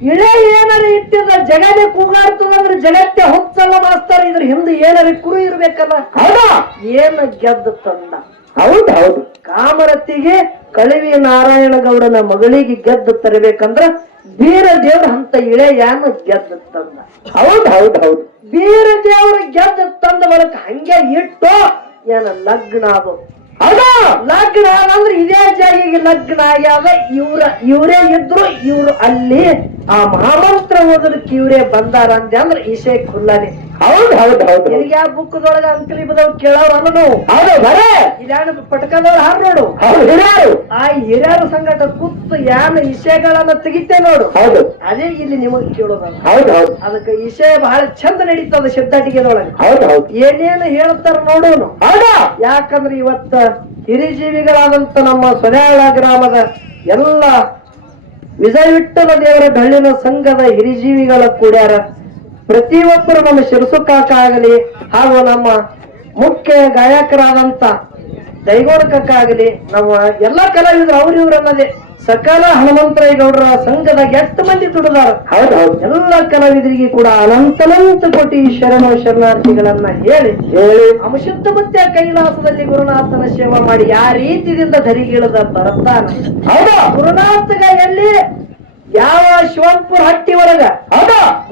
ಇಳೆ ಏನಾರ ಇಟ್ಟಿದ ಜಗನೇ ಕೂಗಾಡ್ತದಂದ್ರೆ ಜಗತ್ತೇ ಹೊತ್ತಲ್ಲ ಮಾಸ್ತಾರ. ಇದ್ರ ಹಿಂದೆ ಏನಾರ ಕುರು ಇರ್ಬೇಕಲ್ಲ. ಹೌದಾ? ಏನ ಗೆದ್ದು ತಂದ? ಹೌದೌದು. ಕಾಮರತಿಗೆ ಕಳಿವಿ ನಾರಾಯಣಗೌಡನ ಮಗಳಿಗೆ ಗೆದ್ದು ತರಬೇಕಂದ್ರ ಬೀರ ದೇವ್ರ ಅಂತ ಇಳೆ ಯಾನು ಗೆದ್ದು ತಂದ. ಹೌದೌದು. ಬೀರ ದೇವ್ರ ಗೆದ್ದು ತಂದ ಬಳಿಕ ಹಂಗೆ ಇಟ್ಟು ಏನ ಲಗ್ನ ಆಗೋದು. ಹೌದಾ? ಲಗ್ನ ಅಂದ್ರೆ ಇದೇ ಜಾಗಿಗೆ ಲಗ್ನ ಆಗ್ಯಾದ. ಇವರೇ ಇದ್ರು. ಇವ್ರು ಅಲ್ಲಿ ಆ ಮಹಾಮಂತ್ರ ಓದಲಿಕ್ಕೆ ಇವರೇ ಬಂದಾರ ಅಂದ್ರೆ ಈಶೆ ಖುಲ್ಲಾನೆ. ಹೌದು. ಈಗ ಯಾವ ಬುಕ್ದೊಳಗ ಅಂಕಲಿ ಬದವ್ ಕೇಳೋರು ಅಲ್ಲ ನಾವು. ಹೌದು. ಬರೇ ಇಲ್ಲಾಣ ಪಟಕದವ್ರು ಹಾರ್ ನೋಡು. ಆ ಹಿರಿಯರ ಸಂಗಟ ಕೂತು ಯಾನ ವಿಷಯಗಳನ್ನ ತೆಗಿತೇ ನೋಡು. ಹೌದು. ಅದೇ ಇಲ್ಲಿ ನಿಮಗ್ ಕೇಳೋದ. ಹೌದೌದು. ಅದಕ್ಕೆ ವಿಷಯ ಬಹಳ ಚಂದ ನಡೀತದ ಸಿದ್ಧಾಟಿಗೆದೊಳಗೆ. ಹೌದೌದು. ಏನೇನು ಹೇಳ್ತಾರ ನೋಡೋನು. ಹೌದಾ? ಯಾಕಂದ್ರೆ ಇವತ್ತ ಹಿರಿಜೀವಿಗಳಾದಂತ ನಮ್ಮ ಸೊನ್ಯಾಳ ಗ್ರಾಮದ ಎಲ್ಲ ವಿಜಯ ವಿಠ್ಠಲ ದೇವರ ಡಳ್ಳಿನ ಸಂಘದ ಹಿರಿಜೀವಿಗಳ ಕೂಡ್ಯಾರ. ಪ್ರತಿಯೊಬ್ಬರು ನಮ್ಮ ಶಿರಸು ಕಾಕ ಆಗಲಿ ಹಾಗೂ ನಮ್ಮ ಮುಖ್ಯ ಗಾಯಕರಾದಂತ ದೈಗೋಡ ಕಾಕ ಆಗಲಿ ನಮ್ಮ ಎಲ್ಲಾ ಕಲಾವಿದರು ಅವ್ರಿವ್ರನ್ನದೇ ಸಕಲ ಹನುಮಂತರಾಯಗೌಡರ ಸಂಘದಾಗ 8 ಮಂದಿ ದುಡಿದಾರ. ಹೌದೌದು. ಎಲ್ಲ ಕಲಾವಿದರಿಗೆ ಕೂಡ ಅನಂತ ಕೋಟಿ ಶರಣಾರ್ಥಿಗಳನ್ನ ಹೇಳಿ ಅಮಶುದ್ಧ ಮತ್ತೆ ಕೈಲಾಸದಲ್ಲಿ ಗುರುನಾಥನ ಸೇವಾ ಮಾಡಿ ಆ ರೀತಿಯಿಂದ ಧರಿಗಿಳದ ಬರ್ತಾನ. ಹೌದಾ? ಗುರುನಾಥಗ ಎಲ್ಲಿ ಯಾವ ಶಿವಂಪುರ ಹಟ್ಟಿ ಒಳಗ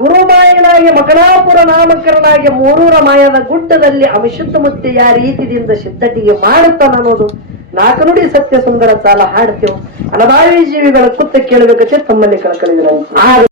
ಗುರುಮಾಯನಾಗಿ ಮಕಣಾಪುರ ನಾಮಕರಣಾಗಿ ಮೂರೂರ ಮಾಯದ ಗುಡ್ಡದಲ್ಲಿ ಅವಿಶುದ್ಧ ಮುತ್ತೆ ಯಾವ ರೀತಿಯಿಂದ ಸಿದ್ಧಟಿಗೆ ಮಾಡುತ್ತಾನ ಅನ್ನೋದು 4 ನುಡಿ ಸತ್ಯ ಸುಂದರ ಸಾಲ ಹಾಡ್ತೇವೆ. ಅನಭಾವಿ ಜೀವಿಗಳ ಕುತ್ತ ಕೇಳಬೇಕಂತೆ ತಮ್ಮಲ್ಲಿ ಕಳಕಳಿದ್ರು.